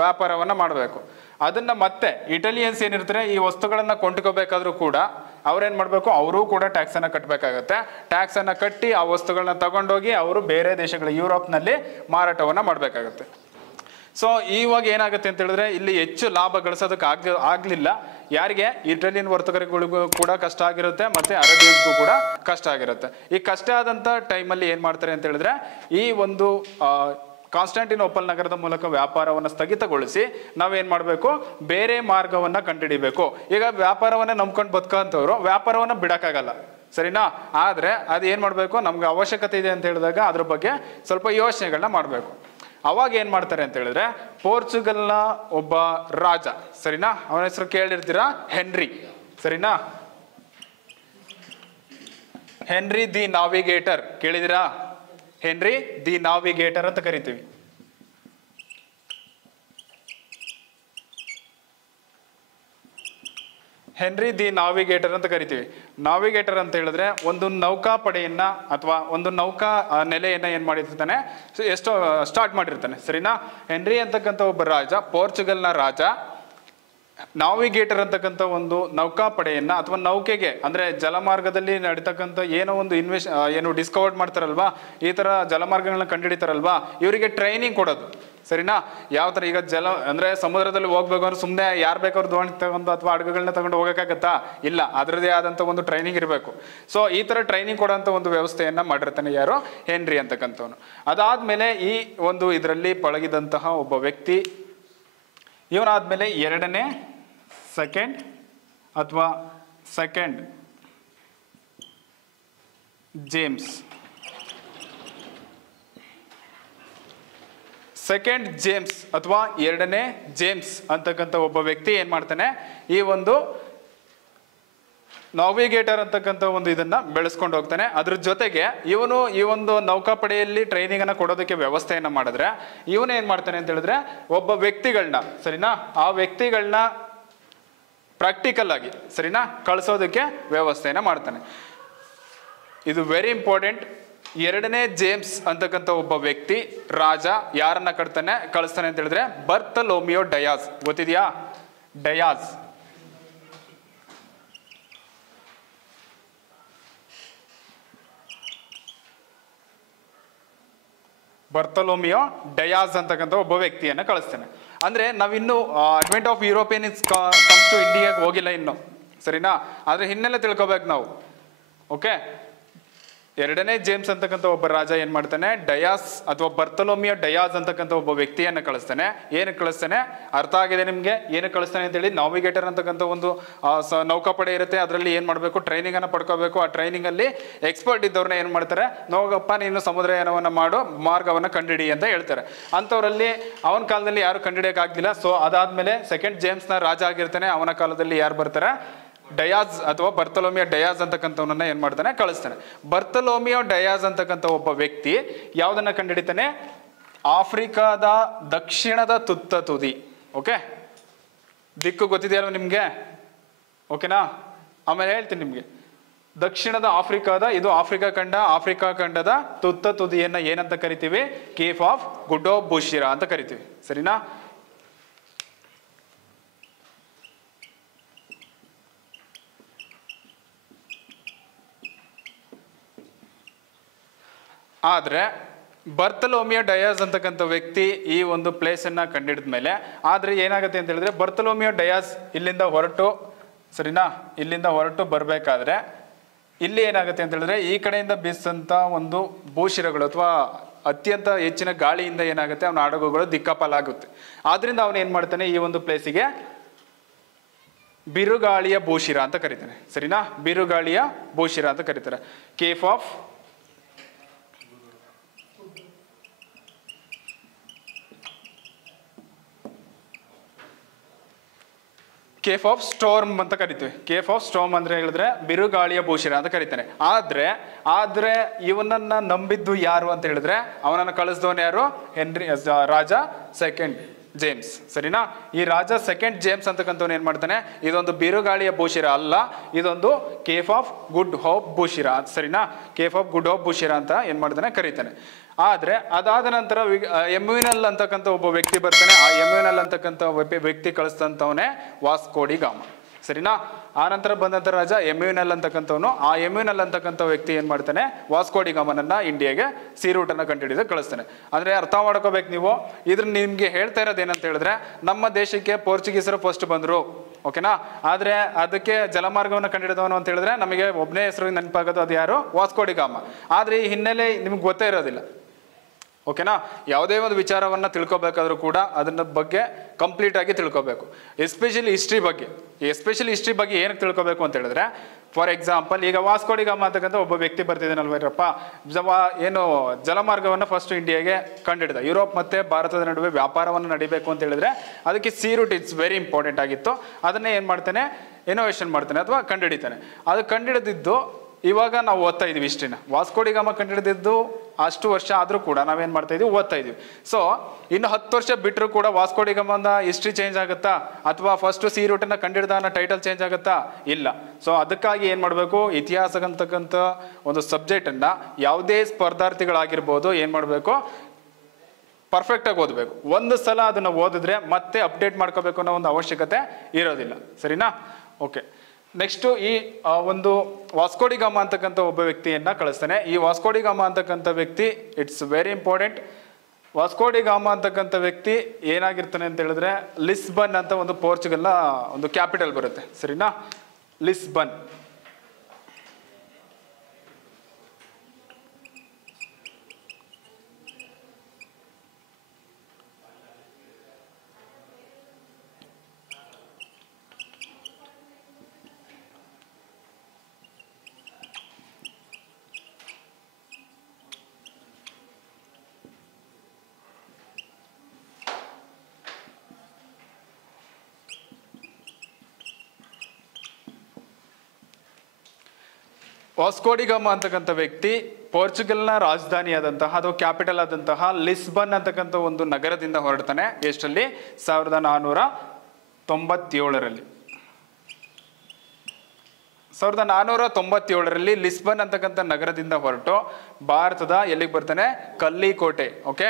ವ್ಯಾಪಾರವನ್ನ ಮಾಡಬೇಕು. ಅದನ್ನ ಮತ್ತೆ ಇಟಾಲಿಯನ್ಸ್ ಏನಿರ್ತಾರೆ, ಈ ವಸ್ತುಗಳನ್ನ ಕೊಂಡ್ಕೋಬೇಕಾದ್ರೂ ಕೂಡ ಅವ್ರೇನ್ ಮಾಡ್ಬೇಕು, ಅವರು ಕೂಡ ಟ್ಯಾಕ್ಸ್ ಅನ್ನ ಕಟ್ಟಬೇಕಾಗತ್ತೆ. ಟ್ಯಾಕ್ಸ್ ಅನ್ನ ಕಟ್ಟಿ ಆ ವಸ್ತುಗಳನ್ನ ತಗೊಂಡೋಗಿ ಅವರು ಬೇರೆ ದೇಶಗಳ ಯುರೋಪ್ನಲ್ಲಿ ಮಾರಾಟವನ್ನ ಮಾಡಬೇಕಾಗತ್ತೆ. ಸೊ ಇವಾಗ ಏನಾಗುತ್ತೆ ಅಂತ ಹೇಳಿದ್ರೆ, ಇಲ್ಲಿ ಹೆಚ್ಚು ಲಾಭ ಗಳಿಸೋದಕ್ಕೆ ಆಗ್ಲಿಲ್ಲ. ಯಾರಿಗೆ? ಇಟಾಲಿಯನ್ ವರ್ತಕರಿಗಳಿಗೂ ಕೂಡ ಕಷ್ಟ ಆಗಿರುತ್ತೆ, ಮತ್ತೆ ಅರೇಬಿಯನ್ಸ್ಗೂ ಕೂಡ ಕಷ್ಟ ಆಗಿರುತ್ತೆ. ಈ ಕಷ್ಟ ಆದಂತ ಟೈಮಲ್ಲಿ ಏನ್ ಮಾಡ್ತಾರೆ ಅಂತ ಹೇಳಿದ್ರೆ, ಈ ಒಂದು ಕಾನ್ಸ್ಟಾಂಟಿನೋಪಲ್ ನಗರದ ಮೂಲಕ ವ್ಯಾಪಾರವನ್ನು ಸ್ಥಗಿತಗೊಳಿಸಿ ನಾವೇನ್ ಮಾಡಬೇಕು, ಬೇರೆ ಮಾರ್ಗವನ್ನ ಕಂಡುಹಿಡಿಬೇಕು. ಈಗ ವ್ಯಾಪಾರವನ್ನ ನಂಬ್ಕೊಂಡು ಬದುಕಂತವ್ರು ವ್ಯಾಪಾರವನ್ನ ಬಿಡಕ್ಕಾಗಲ್ಲ, ಸರಿನಾ? ಆದ್ರೆ ಅದು ಏನ್ ಮಾಡ್ಬೇಕು, ನಮ್ಗೆ ಅವಶ್ಯಕತೆ ಇದೆ ಅಂತ ಹೇಳಿದಾಗ ಅದ್ರ ಬಗ್ಗೆ ಸ್ವಲ್ಪ ಯೋಚನೆಗಳನ್ನ ಮಾಡ್ಬೇಕು. ಅವಾಗ ಏನ್ ಮಾಡ್ತಾರೆ ಅಂತ ಹೇಳಿದ್ರೆ, ಪೋರ್ಚುಗಲ್ನ ಒಬ್ಬ ರಾಜ, ಸರಿನಾ? ಅವನ ಹೆಸರು ಕೇಳಿರ್ತೀರಾ, ಹೆನ್ರಿ, ಸರಿನಾ? ಹೆನ್ರಿ ದಿ ನಾವಿಗೇಟರ್ ಕೇಳಿದಿರಾ? ಹೆನ್ರಿ ದಿ ನಾವಿಗೇಟರ್ ಅಂತ ಕರಿತೀವಿ. ಹೆನ್ರಿ ದಿ ನಾವಿಗೇಟರ್ ಅಂತ ಕರಿತೀವಿ. ನಾವಿಗೇಟರ್ ಅಂತ ಹೇಳಿದ್ರೆ ಒಂದು ನೌಕಾಪಡೆಯನ್ನ ಅಥವಾ ಒಂದು ನೌಕಾ ನೆಲೆಯನ್ನ ಏನ್ ಮಾಡಿರ್ತಾನೆ, ಎಷ್ಟೋ ಸ್ಟಾರ್ಟ್ ಮಾಡಿರ್ತಾನೆ, ಸರಿನಾ? ಹೆನ್ರಿ ಅಂತಕ್ಕಂಥ ಒಬ್ಬ ರಾಜ, ಪೋರ್ಚುಗಲ್ನ ರಾಜ, ನಾವಿಗೇಟರ್ ಅಂತಕ್ಕಂಥ ಒಂದು ನೌಕಾಪಡೆಯನ್ನ ಅಥವಾ ನೌಕೆಗೆ ಅಂದ್ರೆ ಜಲಮಾರ್ಗದಲ್ಲಿ ನಡೀತಕ್ಕಂಥ ಏನೋ ಒಂದು ಏನು ಡಿಸ್ಕವರ್ ಮಾಡ್ತಾರಲ್ವಾ, ಈ ತರ ಜಲಮಾರ್ಗಗಳನ್ನ ಕಂಡುಹಿಡಿತಾರಲ್ವಾ, ಇವರಿಗೆ ಟ್ರೈನಿಂಗ್ ಕೊಡೋದು, ಸರಿನಾ? ಯಾವ ತರ, ಈಗ ಅಂದ್ರೆ ಸಮುದ್ರದಲ್ಲಿ ಹೋಗ್ಬೇಕು ಅಂದ್ರೆ ಸುಮ್ಮನೆ ಯಾರು ಬೇಕಾದ್ರೂ ದೋಣಿ ತಗೊಂಡು ಅಥವಾ ಹಡಗುಗಳನ್ನ ತಗೊಂಡು ಹೋಗಕ್ಕಾಗತ್ತಾ? ಇಲ್ಲ, ಅದರದೇ ಆದಂತ ಒಂದು ಟ್ರೈನಿಂಗ್ ಇರಬೇಕು. ಸೊ ಈ ತರ ಟ್ರೈನಿಂಗ್ ಕೊಡೋಂಥ ಒಂದು ವ್ಯವಸ್ಥೆಯನ್ನ ಮಾಡಿರ್ತಾನೆ ಯಾರು? ಹೆನ್ರಿ ಅಂತಕ್ಕಂಥವನು. ಅದಾದ್ಮೇಲೆ ಈ ಒಂದು ಇದರಲ್ಲಿ ಪಳಗಿದಂತಹ ಒಬ್ಬ ವ್ಯಕ್ತಿ, ಇವನಾದ್ಮೇಲೆ ಸೆಕೆಂಡ್ ಜೇಮ್ಸ್ ಸೆಕೆಂಡ್ ಜೇಮ್ಸ್ ಅಥವಾ ಎರಡನೇ ಜೇಮ್ಸ್ ಅಂತಕ್ಕಂಥ ಒಬ್ಬ ವ್ಯಕ್ತಿ ಏನ್ ಮಾಡ್ತಾನೆ, ಈ ಒಂದು ನಾವಿಗೇಟರ್ ಅಂತಕ್ಕಂಥ ಒಂದು ಇದನ್ನ ಬೆಳೆಸ್ಕೊಂಡು ಹೋಗ್ತಾನೆ. ಅದ್ರ ಜೊತೆಗೆ ಇವನು ಈ ಒಂದು ನೌಕಾಪಡೆಯಲ್ಲಿ ಟ್ರೈನಿಂಗ್ ಅನ್ನ ಕೊಡೋದಕ್ಕೆ ವ್ಯವಸ್ಥೆಯನ್ನ ಮಾಡಿದ್ರೆ, ಇವನು ಏನ್ ಮಾಡ್ತಾನೆ ಅಂತ ಹೇಳಿದ್ರೆ ಒಬ್ಬ ವ್ಯಕ್ತಿಗಳನ್ನ, ಸರಿನಾ, ಆ ವ್ಯಕ್ತಿಗಳನ್ನ ಪ್ರಾಕ್ಟಿಕಲ್ ಆಗಿ, ಸರಿನಾ, ಕಳಿಸೋದಕ್ಕೆ ವ್ಯವಸ್ಥೆಯನ್ನ ಮಾಡ್ತಾನೆ. ಇದು ವೆರಿ ಇಂಪಾರ್ಟೆಂಟ್. ಎರಡನೇ ಜೇಮ್ಸ್ ಅಂತಕ್ಕಂಥ ಒಬ್ಬ ವ್ಯಕ್ತಿ ರಾಜ ಯಾರನ್ನ ಕಳಿಸ್ತಾನೆ ಅಂತ ಹೇಳಿದ್ರೆ ಬರ್ತಲೋಮಿಯೋ ಡಯಾಸ್. ಗೊತ್ತಿದ್ಯಾ? ಡಯಾಸ್. ಬರ್ತಲೋಮಿಯೋ ಡಯಾಸ್ ಅಂತಕ್ಕಂಥ ಒಬ್ಬ ವ್ಯಕ್ತಿಯನ್ನ ಕಳಿಸ್ತಾನೆ. ಅಂದ್ರೆ ನಾವಿನ್ನು advent of European comes to ಇಂಡಿಯಾಗೆ ಹೋಗಿಲ್ಲ ಇನ್ನು, ಸರಿನಾ, ಆದ್ರೆ ಹಿನ್ನೆಲೆ ತಿಳ್ಕೊಬೇಕು ನಾವು. ಓಕೆ, ಎರಡನೇ ಜೇಮ್ಸ್ ಅಂತಕ್ಕಂಥ ಒಬ್ಬ ರಾಜ ಏನ್ ಮಾಡ್ತಾನೆ, ಡಯಾಸ್ ಅಥವಾ ಬರ್ತಲೋಮಿಯೋ ಡಯಾಸ್ ಅಂತಕ್ಕಂಥ ಒಬ್ಬ ವ್ಯಕ್ತಿಯನ್ನ ಕಳಿಸ್ತಾನೆ. ಏನಕ್ಕೆ ಕಳಿಸ್ತಾನೆ ಅರ್ಥ ಆಗಿದೆ ನಿಮ್ಗೆ? ಏನಕ್ಕೆ ಕಳಿಸ್ತಾನೆ ಅಂತೇಳಿ, ನಾವಿಗೇಟರ್ ಅಂತಕ್ಕಂಥ ಒಂದು ನೌಕಾಪಡೆ ಇರುತ್ತೆ, ಅದರಲ್ಲಿ ಏನ್ ಮಾಡಬೇಕು, ಟ್ರೈನಿಂಗ್ ಅನ್ನ ಪಡ್ಕೋಬೇಕು. ಆ ಟ್ರೈನಿಂಗ್ ಅಲ್ಲಿ ಎಕ್ಸ್ಪರ್ಟ್ ಇದ್ದವ್ರನ್ನ ಏನ್ ಮಾಡ್ತಾರೆ, ನೋಗಪ್ಪ ನೀನು ಸಮುದ್ರಯಾನವನ್ನ ಮಾಡು, ಮಾರ್ಗವನ್ನ ಕಂಡಿಡಿ ಅಂತ ಹೇಳ್ತಾರೆ. ಅಂಥವ್ರಲ್ಲಿ ಅವನ ಕಾಲದಲ್ಲಿ ಯಾರು ಕಂಡಿಡಿಯಕ್ ಆಗ್ಲಿಲ್ಲ. ಸೊ ಅದಾದ್ಮೇಲೆ ಸೆಕೆಂಡ್ ಜೇಮ್ಸ್ ನ ರಾಜ ಆಗಿರ್ತಾನೆ, ಅವನ ಕಾಲದಲ್ಲಿ ಯಾರು ಬರ್ತಾರೆ, ಡಯಾಸ್ ಅಥವಾ ಬರ್ತಲೋಮಿಯೋ ಡಯಾಸ್ ಅಂತಕ್ಕಂಥವನ್ನ ಏನ್ ಮಾಡ್ತಾನೆ, ಕಳಿಸ್ತಾನೆ. ಬರ್ತಲೋಮಿಯೋ ಡಯಾಸ್ ಅಂತಕ್ಕಂಥ ಒಬ್ಬ ವ್ಯಕ್ತಿ ಯಾವ್ದನ್ನ ಕಂಡುಹಿಡಿತಾನೆ, ಆಫ್ರಿಕಾದ ದಕ್ಷಿಣದ ತುತ್ತ ತುದಿ. ಓಕೆ, ದಿಕ್ಕು ಗೊತ್ತಿದೆಯಲ್ವ ನಿಮ್ಗೆ? ಓಕೆನಾ, ಆಮೇಲೆ ಹೇಳ್ತೀನಿ ನಿಮ್ಗೆ. ದಕ್ಷಿಣದ ಆಫ್ರಿಕಾದ, ಇದು ಆಫ್ರಿಕಾ ಖಂಡದ ತುತ್ತ ತುದಿಯನ್ನ ಏನಂತ ಕರಿತೀವಿ, ಕೇಪ್ ಆಫ್ ಗುಡ್ ಆಫ್ ಬುಷಿರಾ ಅಂತ ಕರಿತೀವಿ, ಸರಿನಾ. ಆದ್ರೆ ಬರ್ತಲೋಮಿಯೋ ಡಯಾಸ್ ಅಂತಕ್ಕಂಥ ವ್ಯಕ್ತಿ ಈ ಒಂದು ಪ್ಲೇಸ್ ಅನ್ನ ಕಂಡಿಡಿದ ಮೇಲೆ, ಆದ್ರೆ ಏನಾಗುತ್ತೆ ಅಂತ ಹೇಳಿದ್ರೆ, ಬರ್ತಲೋಮಿಯೋ ಡಯಾಸ್ ಇಲ್ಲಿಂದ ಹೊರಟು, ಸರಿನಾ, ಇಲ್ಲಿಂದ ಹೊರಟು ಬರ್ಬೇಕಾದ್ರೆ ಇಲ್ಲಿ ಏನಾಗುತ್ತೆ ಅಂತ ಹೇಳಿದ್ರೆ, ಈ ಕಡೆಯಿಂದ ಬೀಸಂತ ಒಂದು ಭೂಶಿರಗಳು ಅಥವಾ ಅತ್ಯಂತ ಹೆಚ್ಚಿನ ಗಾಳಿಯಿಂದ ಏನಾಗುತ್ತೆ, ಅವನ ಹಡಗುಗಳು ದಿಕ್ಕಾಪಾಲಾಗುತ್ತೆ. ಆದ್ರಿಂದ ಅವನು ಏನ್ ಮಾಡ್ತಾನೆ, ಈ ಒಂದು ಪ್ಲೇಸಿಗೆ ಬಿರುಗಾಳಿಯ ಭೂಶಿರ ಅಂತ ಕರೀತಾನೆ, ಸರಿನಾ. ಬಿರುಗಾಳಿಯ ಭೂಶಿರ ಅಂತ ಕರೀತಾರೆ. ಕೇಪ್ ಆಫ್ ಸ್ಟೋರ್ಮ್ ಅಂತ ಕರಿತೀವಿ. ಕೇಪ್ ಆಫ್ ಸ್ಟೋರ್ಮ್ ಅಂದ್ರೆ ಹೇಳಿದ್ರೆ ಬಿರುಗಾಳಿಯ ಭೂಶಿರ ಅಂತ ಕರೀತಾನೆ. ಆದ್ರೆ ಇವನನ್ನ ನಂಬಿದ್ದು ಯಾರು ಅಂತ ಹೇಳಿದ್ರೆ, ಅವನನ್ನ ಕಳಿಸಿದವನು ಯಾರು, ರಾಜ ಸೆಕೆಂಡ್ ಜೇಮ್ಸ್, ಸರಿನಾ. ಈ ರಾಜ ಸೆಕೆಂಡ್ ಜೇಮ್ಸ್ ಅಂತಕ್ಕಂಥವ್ನು ಏನ್ ಮಾಡ್ತಾನೆ, ಇದೊಂದು ಬಿರುಗಾಳಿಯ ಭೂಶಿರ ಅಲ್ಲ, ಇದೊಂದು ಕೇಪ್ ಆಫ್ ಗುಡ್ ಹೋಪ್ ಭೂಶಿರ, ಸರಿನಾ. ಕೇಪ್ ಆಫ್ ಗುಡ್ ಹೋಪ್ ಭೂಶಿರ ಅಂತ ಏನ್ ಮಾಡ್ತಾನೆ, ಕರೀತಾನೆ. ಆದ್ರೆ ಅದಾದ ನಂತರ ಎಮ್ಯುನಲ್ ಅಂತಕ್ಕಂಥ ಒಬ್ಬ ವ್ಯಕ್ತಿ ಬರ್ತಾನೆ. ಆ ಎಮ್ಯುನಲ್ ಅಂತಕ್ಕಂಥ ವ್ಯಕ್ತಿ ಕಳಿಸ್ತಂತವನೇ ವಾಸ್ಕೋ ಡಿ ಗಾಮ, ಸರಿನಾ. ಆ ನಂತರ ಬಂದಂತ ರಾಜ ಎಮ್ಯುನಲ್ ಅಂತಕ್ಕಂಥವನು. ಆ ಎಮ್ಯುನಲ್ ಅಂತಕ್ಕಂಥ ವ್ಯಕ್ತಿ ಏನ್ ಮಾಡ್ತಾನೆ, ವಾಸ್ಕೋ ಡಿ ಗಾಮನನ್ನ ಇಂಡಿಯಾಗೆ ಸಿ ರೂಟ್ ಅನ್ನ ಕಂಡುಹಿಡಿದು ಕಳಿಸ್ತಾನೆ. ಅಂದ್ರೆ ಅರ್ಥ ಮಾಡ್ಕೋಬೇಕು ನೀವು. ಇದ್ರ ನಿಮ್ಗೆ ಹೇಳ್ತಾ ಇರೋದು ಏನಂತ ಹೇಳಿದ್ರೆ, ನಮ್ಮ ದೇಶಕ್ಕೆ ಪೋರ್ಚುಗೀಸರು ಫಸ್ಟ್ ಬಂದ್ರು, ಓಕೆನಾ. ಆದ್ರೆ ಅದಕ್ಕೆ ಜಲಮಾರ್ಗವನ್ನು ಕಂಡುಹಿಡಿದವನು ಅಂತ ಹೇಳಿದ್ರೆ ನಮಗೆ ಒಬ್ಬನೇ ಹೆಸರು ನೆನಪಾಗೋದು, ಅದು ಯಾರು, ವಾಸ್ಕೋ ಡಿ ಗಾಮ. ಆದ್ರೆ ಈ ಹಿನ್ನೆಲೆ ನಿಮ್ಗೆ ಗೊತ್ತೇ ಇರೋದಿಲ್ಲ, ಓಕೆನಾ. ಯಾವುದೇ ಒಂದು ವಿಚಾರವನ್ನ ತಿಳ್ಕೊಬೇಕಾದ್ರೂ ಕೂಡ ಅದನ್ನ ಬಗ್ಗೆ ಕಂಪ್ಲೀಟ್ ಆಗಿ ತಿಳ್ಕೊಬೇಕು. ಎಸ್ಪೆಷಲಿ ಹಿಸ್ಟ್ರಿ ಬಗ್ಗೆ ಏನಕ್ಕೆ ತಿಳ್ಕೊಬೇಕು ಅಂತ ಹೇಳಿದ್ರೆ, ಫಾರ್ ಎಕ್ಸಾಂಪಲ್ ಈಗ ವಾಸ್ಕೋ ಡಿ ಗಾಮ ಅಂತಕ್ಕಂಥ ಒಬ್ಬ ವ್ಯಕ್ತಿ ಬರ್ತಿದ್ದಾನಲ್ವರಪ್ಪ, ಏನು ಜಲಮಾರ್ಗವನ್ನು ಫಸ್ಟ್ ಇಂಡಿಯಾಗೆ ಕಂಡಿಡಿದ. ಯುರೋಪ್ ಮತ್ತೆ ಭಾರತದ ನಡುವೆ ವ್ಯಾಪಾರವನ್ನು ನಡಿಬೇಕು ಅಂತ ಹೇಳಿದ್ರೆ ಅದಕ್ಕೆ sea route it's very important ಆಗಿತ್ತು. ಅದನ್ನೇ ಏನ್ ಮಾಡ್ತಾನೆ, ಇನೋವೇಷನ್ ಮಾಡ್ತಾನೆ ಅಥವಾ ಕಂಡುಹಿಡಿತಾನೆ. ಅದು ಕಂಡುಹಿಡಿದಿದ್ದು ಇವಾಗ ನಾವು ಓದ್ತಾ ಇದೀವಿ ಹಿಸ್ಟ್ರಿನ. ವಾಸ್ಕೋ ಡಿ ಗಾಮ ಕಂಡುಹಿಡಿದಿದ್ದು ಅಷ್ಟು ವರ್ಷ ಆದ್ರೂ ಕೂಡ ನಾವೇನ್ ಮಾಡ್ತಾ ಇದೀವಿ, ಓದ್ತಾ ಇದೀವಿ. ಸೊ ಇನ್ನು 10 ವರ್ಷ ಬಿಟ್ಟರು ಕೂಡ ವಾಸ್ಕೋ ಡಿ ಗಾಮದ ಹಿಸ್ಟ್ರಿ ಚೇಂಜ್ ಆಗುತ್ತಾ, ಅಥವಾ ಫಸ್ಟ್ ಸಿ ರೂಟ್ ಅನ್ನ ಕಂಡಿಡಿದ ಅನ್ನೋ ಟೈಟಲ್ ಚೇಂಜ್ ಆಗುತ್ತಾ? ಇಲ್ಲ. ಸೊ ಅದಕ್ಕಾಗಿ ಏನ್ ಮಾಡ್ಬೇಕು, ಇತಿಹಾಸ ಅಂತಕ್ಕಂಥ ಒಂದು ಸಬ್ಜೆಕ್ಟ್ ಅನ್ನ ಯಾವುದೇ ಸ್ಪರ್ಧಾರ್ಥಿಗಳಾಗಿರ್ಬೋದು ಏನ್ ಮಾಡ್ಬೇಕು, ಪರ್ಫೆಕ್ಟ್ ಆಗಿ ಓದಬೇಕು. ಒಂದು ಸಲ ಅದನ್ನ ಓದಿದ್ರೆ ಮತ್ತೆ ಅಪ್ಡೇಟ್ ಮಾಡ್ಕೋಬೇಕು ಅನ್ನೋ ಒಂದು ಅವಶ್ಯಕತೆ ಇರೋದಿಲ್ಲ, ಸರಿನಾ. ಓಕೆ, ನೆಕ್ಸ್ಟ್ ಈ ಒಂದು ವಾಸ್ಕೋ ಡಿ ಗಾಮ ಅಂತಕ್ಕಂಥ ಒಬ್ಬ ವ್ಯಕ್ತಿಯನ್ನ ಕಳಿಸ್ತಾನೆ. ಈ ವಾಸ್ಕೋ ಡಿ ಗಾಮ ಅಂತಕ್ಕಂಥ ವ್ಯಕ್ತಿ it's very important. Vasco da Gama ಅಂತಕ್ಕಂಥ ವ್ಯಕ್ತಿ ಏನಾಗಿರ್ತಾನೆ ಅಂತ ಹೇಳಿದ್ರೆ, ಲಿಸ್ಬನ್ ಅಂತ ಒಂದು ಪೋರ್ಚುಗಲ್ನ ಒಂದು ಕ್ಯಾಪಿಟಲ್ ಬರುತ್ತೆ, ಸರಿನಾ, ಲಿಸ್ಬನ್. ವಾಸ್ಕೋಡಿಗಾಮ ಅಂತಕ್ಕಂಥ ವ್ಯಕ್ತಿ ಪೋರ್ಚುಗಲ್ನ ರಾಜಧಾನಿಯಾದಂತಹ ಅಥವಾ ಕ್ಯಾಪಿಟಲ್ ಆದಂತಹ ಲಿಸ್ಬನ್ ಅಂತಕ್ಕಂಥ ಒಂದು ನಗರದಿಂದ ಹೊರಡ್ತಾನೆ. ಎಷ್ಟರಲ್ಲಿ? 1497ರಲ್ಲಿ. 1497ರಲ್ಲಿ ಲಿಸ್ಬನ್ ಅಂತಕ್ಕಂಥ ನಗರದಿಂದ ಹೊರಟು ಭಾರತದ ಎಲ್ಲಿಗೆ ಬರ್ತಾನೆ? ಕಲ್ಲಿಕೋಟೆ. ಓಕೆ,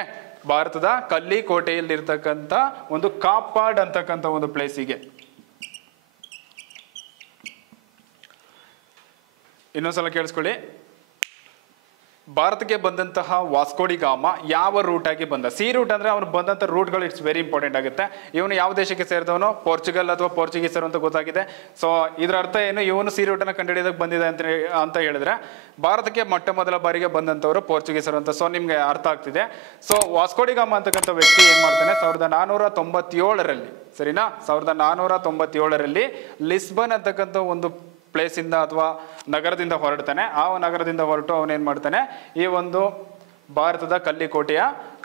ಭಾರತದ ಕಲ್ಲಿಕೋಟೆಯಲ್ಲಿರ್ತಕ್ಕಂಥ ಒಂದು ಕಾಪಾಡ್ ಅಂತಕ್ಕಂಥ ಒಂದು ಪ್ಲೇಸಿಗೆ. ಇನ್ನೊಂದ್ಸಲ ಕೇಳಿಸ್ಕೊಳ್ಳಿ. ಭಾರತಕ್ಕೆ ಬಂದಂತಹ ವಾಸ್ಕೋಡಿಗಾಮ ಯಾವ ರೂಟ್ ಆಗಿ ಬಂದ? ಸಿ ರೂಟ್ ಅಂದ್ರೆ ಅವನು ಬಂದಂಥ ರೂಟ್ಗಳು ಇಟ್ಸ್ ವೆರಿ ಇಂಪಾರ್ಟೆಂಟ್ ಆಗುತ್ತೆ. ಇವನು ಯಾವ ದೇಶಕ್ಕೆ ಸೇರಿದವನು? ಪೋರ್ಚುಗಲ್ ಅಥವಾ ಪೋರ್ಚುಗೀಸರು ಅಂತ ಗೊತ್ತಾಗಿದೆ. ಸೊ ಇದರ ಅರ್ಥ ಏನು? ಇವನು ಸಿ ರೂಟನ್ನು ಕಂಡುಹಿಡಿಯೋದಕ್ಕೆ ಬಂದಿದೆ ಅಂತ ಹೇಳಿದ್ರೆ ಭಾರತಕ್ಕೆ ಮೊಟ್ಟ ಮೊದಲ ಬಾರಿಗೆ ಬಂದಂಥವ್ರು ಪೋರ್ಚುಗೀಸರು ಅಂತ. ಸೊ ನಿಮ್ಗೆ ಅರ್ಥ ಆಗ್ತಿದೆ. ಸೊ ವಾಸ್ಕೋಡಿಗಾಮ ಅಂತಕ್ಕಂಥ ವ್ಯಕ್ತಿ ಏನ್ ಮಾಡ್ತಾನೆ? 1497ರಲ್ಲಿ, ಸರಿನಾ, 1497ರಲ್ಲಿ ಲಿಸ್ಬನ್ ಅಂತಕ್ಕಂಥ ಒಂದು ಪ್ಲೇಸಿಂದ ಅಥವಾ ನಗರದಿಂದ ಹೊರಡ್ತಾನೆ. ಆ ನಗರದಿಂದ ಹೊರಟು ಅವನೇನ್ ಮಾಡ್ತಾನೆ? ಈ ಒಂದು ಭಾರತದ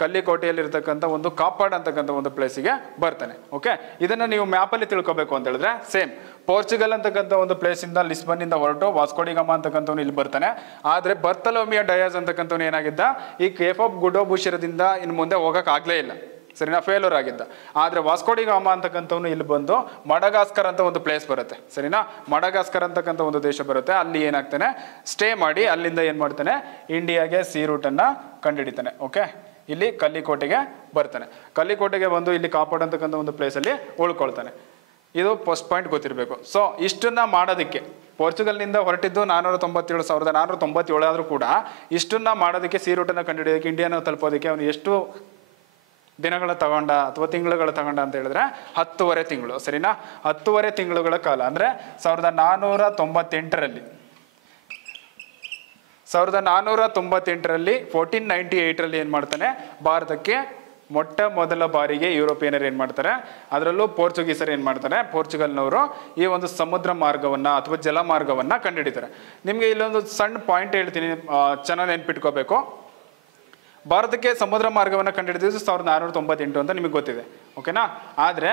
ಕಲ್ಲಿಕೋಟೆಯಲ್ಲಿರ್ತಕ್ಕಂಥ ಒಂದು ಕಾಪಾಡ್ ಅಂತಕ್ಕಂಥ ಒಂದು ಪ್ಲೇಸಿಗೆ ಬರ್ತಾನೆ. ಓಕೆ, ಇದನ್ನ ನೀವು ಮ್ಯಾಪಲ್ಲಿ ತಿಳ್ಕೊಬೇಕು ಅಂತ ಹೇಳಿದ್ರೆ ಸೇಮ್ ಪೋರ್ಚುಗಲ್ ಅಂತಕ್ಕಂಥ ಒಂದು ಪ್ಲೇಸಿಂದ ಲಿಸ್ಬನ್ನಿಂದ ಹೊರಟು ವಾಸ್ಕೋಡಿಗಾಮ ಅಂತಕ್ಕಂಥವ್ನು ಇಲ್ಲಿ ಬರ್ತಾನೆ. ಆದ್ರೆ ಬರ್ತಲೋಮಿಯೋ ಡಯಾಸ್ ಅಂತಕ್ಕಂಥವ್ನು ಏನಾಗಿದ್ದ? ಈ ಕೇಪ್ ಆಫ್ ಗುಡ್ ಹೋಪ್ ಬುಷರದಿಂದ ಇನ್ನು ಮುಂದೆ ಹೋಗಕ್ ಆಗ್ಲೇ ಇಲ್ಲ, ಸರಿನಾ, ಫೇಲ್ಯೂರ್ ಆಗಿದ್ದ. ಆದ್ರೆ ವಾಸ್ಕೋಡಿಗಾಮ ಅಂತಕ್ಕಂಥವ್ನು ಇಲ್ಲಿ ಬಂದು ಮಡಗಾಸ್ಕರ್ ಅಂತ ಒಂದು ಪ್ಲೇಸ್ ಬರುತ್ತೆ, ಸರಿನಾ, ಮಡಗಾಸ್ಕರ್ ಅಂತಕ್ಕಂಥ ಒಂದು ದೇಶ ಬರುತ್ತೆ. ಅಲ್ಲಿ ಏನಾಗ್ತಾನೆ? ಸ್ಟೇ ಮಾಡಿ ಅಲ್ಲಿಂದ ಏನ್ ಮಾಡ್ತಾನೆ? ಇಂಡಿಯಾಗೆ ಸಿ ರೂಟ್ ಅನ್ನ ಕಂಡುಹಿಡಿತಾನೆ. ಓಕೆ, ಇಲ್ಲಿ ಕಲ್ಲಿಕೋಟೆಗೆ ಬರ್ತಾನೆ. ಕಲ್ಲಿಕೋಟೆಗೆ ಬಂದು ಇಲ್ಲಿ ಕಾಪಾಡ್ ಅಂತಕ್ಕಂಥ ಒಂದು ಪ್ಲೇಸ್ ಅಲ್ಲಿ ಉಳ್ಕೊಳ್ತಾನೆ. ಇದು ಫಸ್ಟ್ ಪಾಯಿಂಟ್ ಗೊತ್ತಿರಬೇಕು. ಸೊ ಇಷ್ಟನ್ನ ಮಾಡೋದಕ್ಕೆ ಪೋರ್ಚುಗಲ್ನಿಂದ ಹೊರಟಿದ್ದು 1497 ಆದ್ರೂ ಕೂಡ ಇಷ್ಟನ್ನ ಮಾಡೋದಕ್ಕೆ ಸಿ ರೂಟ್ ಅನ್ನ ಕಂಡುಹಿಡಿಯೋದಕ್ಕೆ, ಇಂಡಿಯಾನ ತಲುಪೋದಕ್ಕೆ ಅವನು ಎಷ್ಟು ದಿನಗಳ ತಗೊಂಡ ಅಥವಾ ತಿಂಗಳುಗಳ ತಗೊಂಡ ಅಂತ ಹೇಳಿದ್ರೆ 10.5 ತಿಂಗಳು, ಸರಿನಾ. 10.5 ತಿಂಗಳುಗಳ ಕಾಲ ಅಂದ್ರೆ 1498ರಲ್ಲಿ 1498ರಲ್ಲಿ ಏನ್ ಮಾಡ್ತಾನೆ? ಭಾರತಕ್ಕೆ ಮೊಟ್ಟ ಮೊದಲ ಬಾರಿಗೆ ಯುರೋಪಿಯನರು ಏನ್ ಮಾಡ್ತಾರೆ? ಅದರಲ್ಲೂ ಪೋರ್ಚುಗೀಸರು ಏನ್ ಮಾಡ್ತಾರೆ? ಪೋರ್ಚುಗಲ್ನವರು ಈ ಒಂದು ಸಮುದ್ರ ಮಾರ್ಗವನ್ನ ಅಥವಾ ಜಲ ಮಾರ್ಗವನ್ನ ಕಂಡುಹಿಡಿತಾರೆ. ನಿಮ್ಗೆ ಇಲ್ಲೊಂದು ಸಣ್ಣ ಪಾಯಿಂಟ್ ಹೇಳ್ತೀನಿ, ಚೆನ್ನಾಗಿ ನೆನ್ಪಿಟ್ಕೋಬೇಕು. ಭಾರತಕ್ಕೆ ಸಮುದ್ರ ಮಾರ್ಗವನ್ನು ಕಂಡುಹಿಡಿದಿದ್ದು 1498 ಅಂತ ನಿಮಗೆ ಗೊತ್ತಿದೆ, ಓಕೆನಾ. ಆದರೆ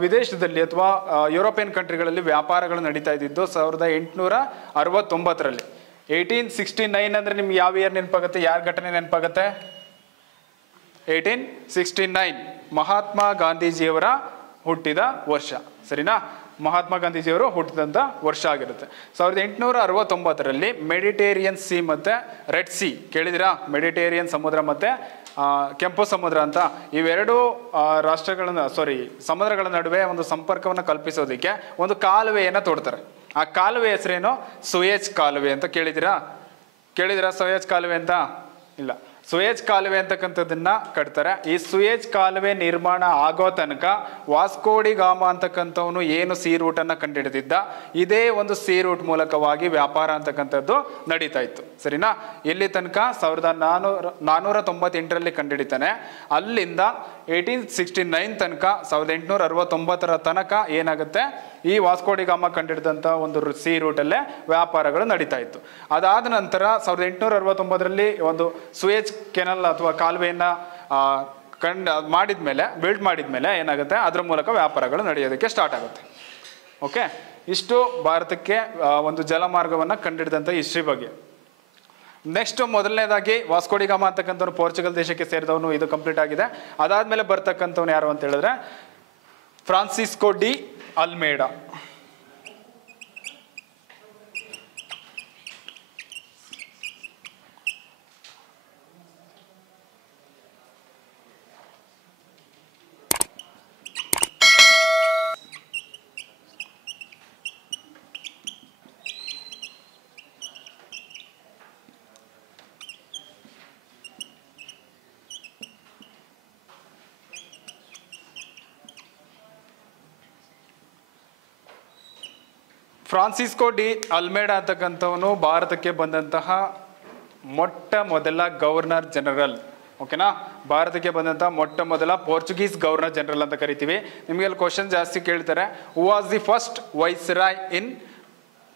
ವಿದೇಶದಲ್ಲಿ ಅಥವಾ ಯುರೋಪಿಯನ್ ಕಂಟ್ರಿಗಳಲ್ಲಿ ವ್ಯಾಪಾರಗಳು ನಡೀತಾ ಇದ್ದಿದ್ದು 1869ರಲ್ಲಿ. 1869 ಅಂದ್ರೆ ನಿಮ್ಗೆ ಯಾವ ಇಯರ್ ನೆನಪಾಗುತ್ತೆ? ಯಾರ ಘಟನೆ ನೆನಪಾಗುತ್ತೆ? 1869 ಮಹಾತ್ಮ ಗಾಂಧೀಜಿಯವರ ಹುಟ್ಟಿದ ವರ್ಷ, ಸರಿನಾ. ಮಹಾತ್ಮ ಗಾಂಧೀಜಿಯವರು ಹುಟ್ಟಿದಂಥ ವರ್ಷ ಆಗಿರುತ್ತೆ. 1869ರಲ್ಲಿ ಮೆಡಿಟೇರಿಯನ್ ಸಿ ಮತ್ತೆ ರೆಡ್ ಸಿ, ಕೇಳಿದಿರಾ? ಮೆಡಿಟೇರಿಯನ್ ಸಮುದ್ರ ಮತ್ತೆ ಕೆಂಪು ಸಮುದ್ರ ಅಂತ ಇವೆರಡು ಸಮುದ್ರಗಳ ನಡುವೆ ಒಂದು ಸಂಪರ್ಕವನ್ನು ಕಲ್ಪಿಸೋದಕ್ಕೆ ಒಂದು ಕಾಲುವೆಯನ್ನು ತೋಡ್ತಾರೆ. ಆ ಕಾಲುವೆ ಹೆಸರೇನು? ಸುಯೇಜ್ ಕಾಲುವೆ ಅಂತ. ಕೇಳಿದಿರಾ ಸುಯೇಜ್ ಕಾಲುವೆ ಅಂತ? ಇಲ್ಲ. ಸುಯೇಜ್ ಕಾಲುವೆ ಅಂತಕ್ಕಂಥದ್ದನ್ನ ಕಟ್ತಾರೆ. ಈ ಸುಯೇಜ್ ಕಾಲುವೆ ನಿರ್ಮಾಣ ಆಗೋ ತನಕ ವಾಸ್ಕೋಡಿಗಾಮ ಅಂತಕ್ಕಂಥವನು ಏನು ಸಿ ರೂಟ್ ಅನ್ನ ಕಂಡುಹಿಡಿದಿದ್ದ, ಇದೇ ಒಂದು ಸಿ ರೂಟ್ ಮೂಲಕವಾಗಿ ವ್ಯಾಪಾರ ಅಂತಕ್ಕಂಥದ್ದು ನಡೀತಾ ಇತ್ತು, ಸರಿನಾ. ಎಲ್ಲಿ ತನಕ? 1498ರಲ್ಲಿ ಕಂಡುಹಿಡಿತಾನೆ. ಅಲ್ಲಿಂದ 1869 ತನಕ 1869ರ ತನಕ ಏನಾಗುತ್ತೆ? ಈ ವಾಸ್ಕೋಡಿಗಾಮ ಕಂಡುಹಿಡಿದಂಥ ಒಂದು ಸಿ ರೂಟಲ್ಲೇ ವ್ಯಾಪಾರಗಳು ನಡೀತಾ ಇತ್ತು. ಅದಾದ ನಂತರ 1869ರಲ್ಲಿ ಒಂದು ಸುಯೇಜ್ ಕೆನಲ್ ಅಥವಾ ಕಾಲುವೆಯನ್ನ ಬಿಲ್ಡ್ ಮಾಡಿದ್ಮೇಲೆ ಏನಾಗುತ್ತೆ? ಅದರ ಮೂಲಕ ವ್ಯಾಪಾರಗಳು ನಡೆಯೋದಕ್ಕೆ ಸ್ಟಾರ್ಟ್ ಆಗುತ್ತೆ. ಓಕೆ, ಇಷ್ಟು ಭಾರತಕ್ಕೆ ಒಂದು ಜಲಮಾರ್ಗವನ್ನು ಕಂಡುಹಿಡಿದಂಥ ಹಿಸ್ಟ್ರಿ ಬಗ್ಗೆ. ನೆಕ್ಸ್ಟ್ ಮೊದಲನೇದಾಗಿ ವಾಸ್ಕೋಡಿಗಾಮ ಅಂತಕ್ಕಂಥವ್ನು ಪೋರ್ಚುಗಲ್ ದೇಶಕ್ಕೆ ಸೇರಿದವನು, ಇದು ಕಂಪ್ಲೀಟ್ ಆಗಿದೆ. ಅದಾದ್ಮೇಲೆ ಬರ್ತಕ್ಕಂಥವ್ನು ಯಾರು ಅಂತ ಹೇಳಿದ್ರೆ Francisco de Almeida. Francisco de Almeida ಅಂತಕ್ಕಂಥವನು ಭಾರತಕ್ಕೆ ಬಂದಂತಹ ಮೊಟ್ಟ ಮೊದಲ ಗವರ್ನರ್ ಜನರಲ್, ಓಕೆನಾ. ಭಾರತಕ್ಕೆ ಬಂದಂಥ ಮೊಟ್ಟ ಮೊದಲ ಪೋರ್ಚುಗೀಸ್ ಗವರ್ನರ್ ಜನರಲ್ ಅಂತ ಕರಿತೀವಿ. ನಿಮಗೆ ಅಲ್ಲಿ ಕ್ವಶನ್ ಜಾಸ್ತಿ ಕೇಳ್ತಾರೆ, who was the first viceroy in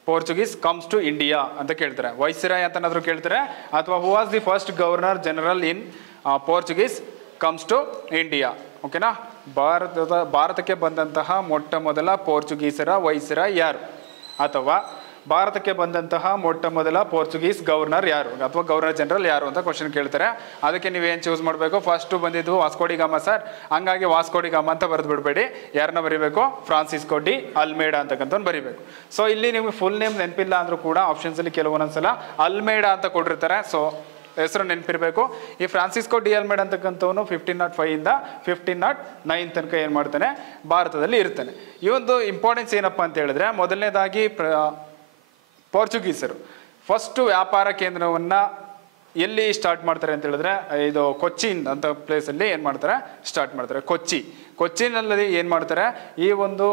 Portuguese comes to India ಅಂತ ಕೇಳ್ತಾರೆ. ವೈಸ್ರಾಯ್ ಅಂತನಾದ್ರೂ ಕೇಳ್ತಾರೆ, ಅಥವಾ who was the first governor general in Portuguese comes to India, ಓಕೆನಾ. ಭಾರತಕ್ಕೆ ಬಂದಂತಹ ಮೊಟ್ಟ ಮೊದಲ ಪೋರ್ಚುಗೀಸರ ವೈಸ್ರಾಯ್ ಯಾರು, ಅಥವಾ ಭಾರತಕ್ಕೆ ಬಂದಂತಹ ಮೊಟ್ಟ ಮೊದಲ ಪೋರ್ಚುಗೀಸ್ ಗವರ್ನರ್ ಯಾರು ಅಥವಾ ಗವರ್ನರ್ ಜನರಲ್ ಯಾರು ಅಂತ ಕ್ವಶನ್ ಕೇಳ್ತಾರೆ. ಅದಕ್ಕೆ ನೀವೇನು ಚೂಸ್ ಮಾಡಬೇಕು, ಫಸ್ಟ್ ಬಂದಿದ್ದು ವಾಸ್ಕೋಡಿ ಗಾಮ ಸರ್, ಹಂಗಾಗಿ ವಾಸ್ಕೋಡಿ ಗಾಮ ಅಂತ ಬರೆದು ಬಿಡಬೇಡಿ. ಯಾರನ್ನ ಬರೀಬೇಕು, ಫ್ರಾನ್ಸಿಸ್ಕೋ ಡಿ ಅಲ್ಮೇಡಾ ಅಂತಕ್ಕಂಥ ಬರೀಬೇಕು. ಸೊ ಇಲ್ಲಿ ನಿಮ್ಗೆ ಫುಲ್ ನೇಮ್ ನೆನಪಿಲ್ಲ ಅಂದ್ರೂ ಕೂಡ ಆಪ್ಷನ್ಸಲ್ಲಿ ಕೆಲವೊಂದೊಂದ್ಸಲ ಅಲ್ಮೇಡಾ ಅಂತ ಕೊಟ್ಟಿರ್ತಾರೆ. ಸೊ ಹೆಸರು ನೆನಪಿರಬೇಕು. ಈ ಫ್ರಾನ್ಸಿಸ್ಕೋ ಡಿ ಅಲ್ಮೇಡಾ ಅಂತಕ್ಕಂಥವನು 1505 ಇಂದ 1509 ತನಕ ಏನು ಮಾಡ್ತಾನೆ, ಭಾರತದಲ್ಲಿ ಇರ್ತಾನೆ. ಈ ಒಂದು ಇಂಪಾರ್ಟೆನ್ಸ್ ಏನಪ್ಪ ಅಂತ ಹೇಳಿದ್ರೆ, ಮೊದಲನೇದಾಗಿ ಪೋರ್ಚುಗೀಸರು ಫಸ್ಟು ವ್ಯಾಪಾರ ಕೇಂದ್ರವನ್ನು ಎಲ್ಲಿ ಸ್ಟಾರ್ಟ್ ಮಾಡ್ತಾರೆ ಅಂತ ಹೇಳಿದ್ರೆ, ಇದು ಕೊಚ್ಚಿನ್ ಅಂತ ಪ್ಲೇಸಲ್ಲಿ ಏನು ಮಾಡ್ತಾರೆ, ಸ್ಟಾರ್ಟ್ ಮಾಡ್ತಾರೆ. ಕೊಚ್ಚಿನಲ್ಲಿ ಏನು ಮಾಡ್ತಾರೆ, ಈ ಒಂದು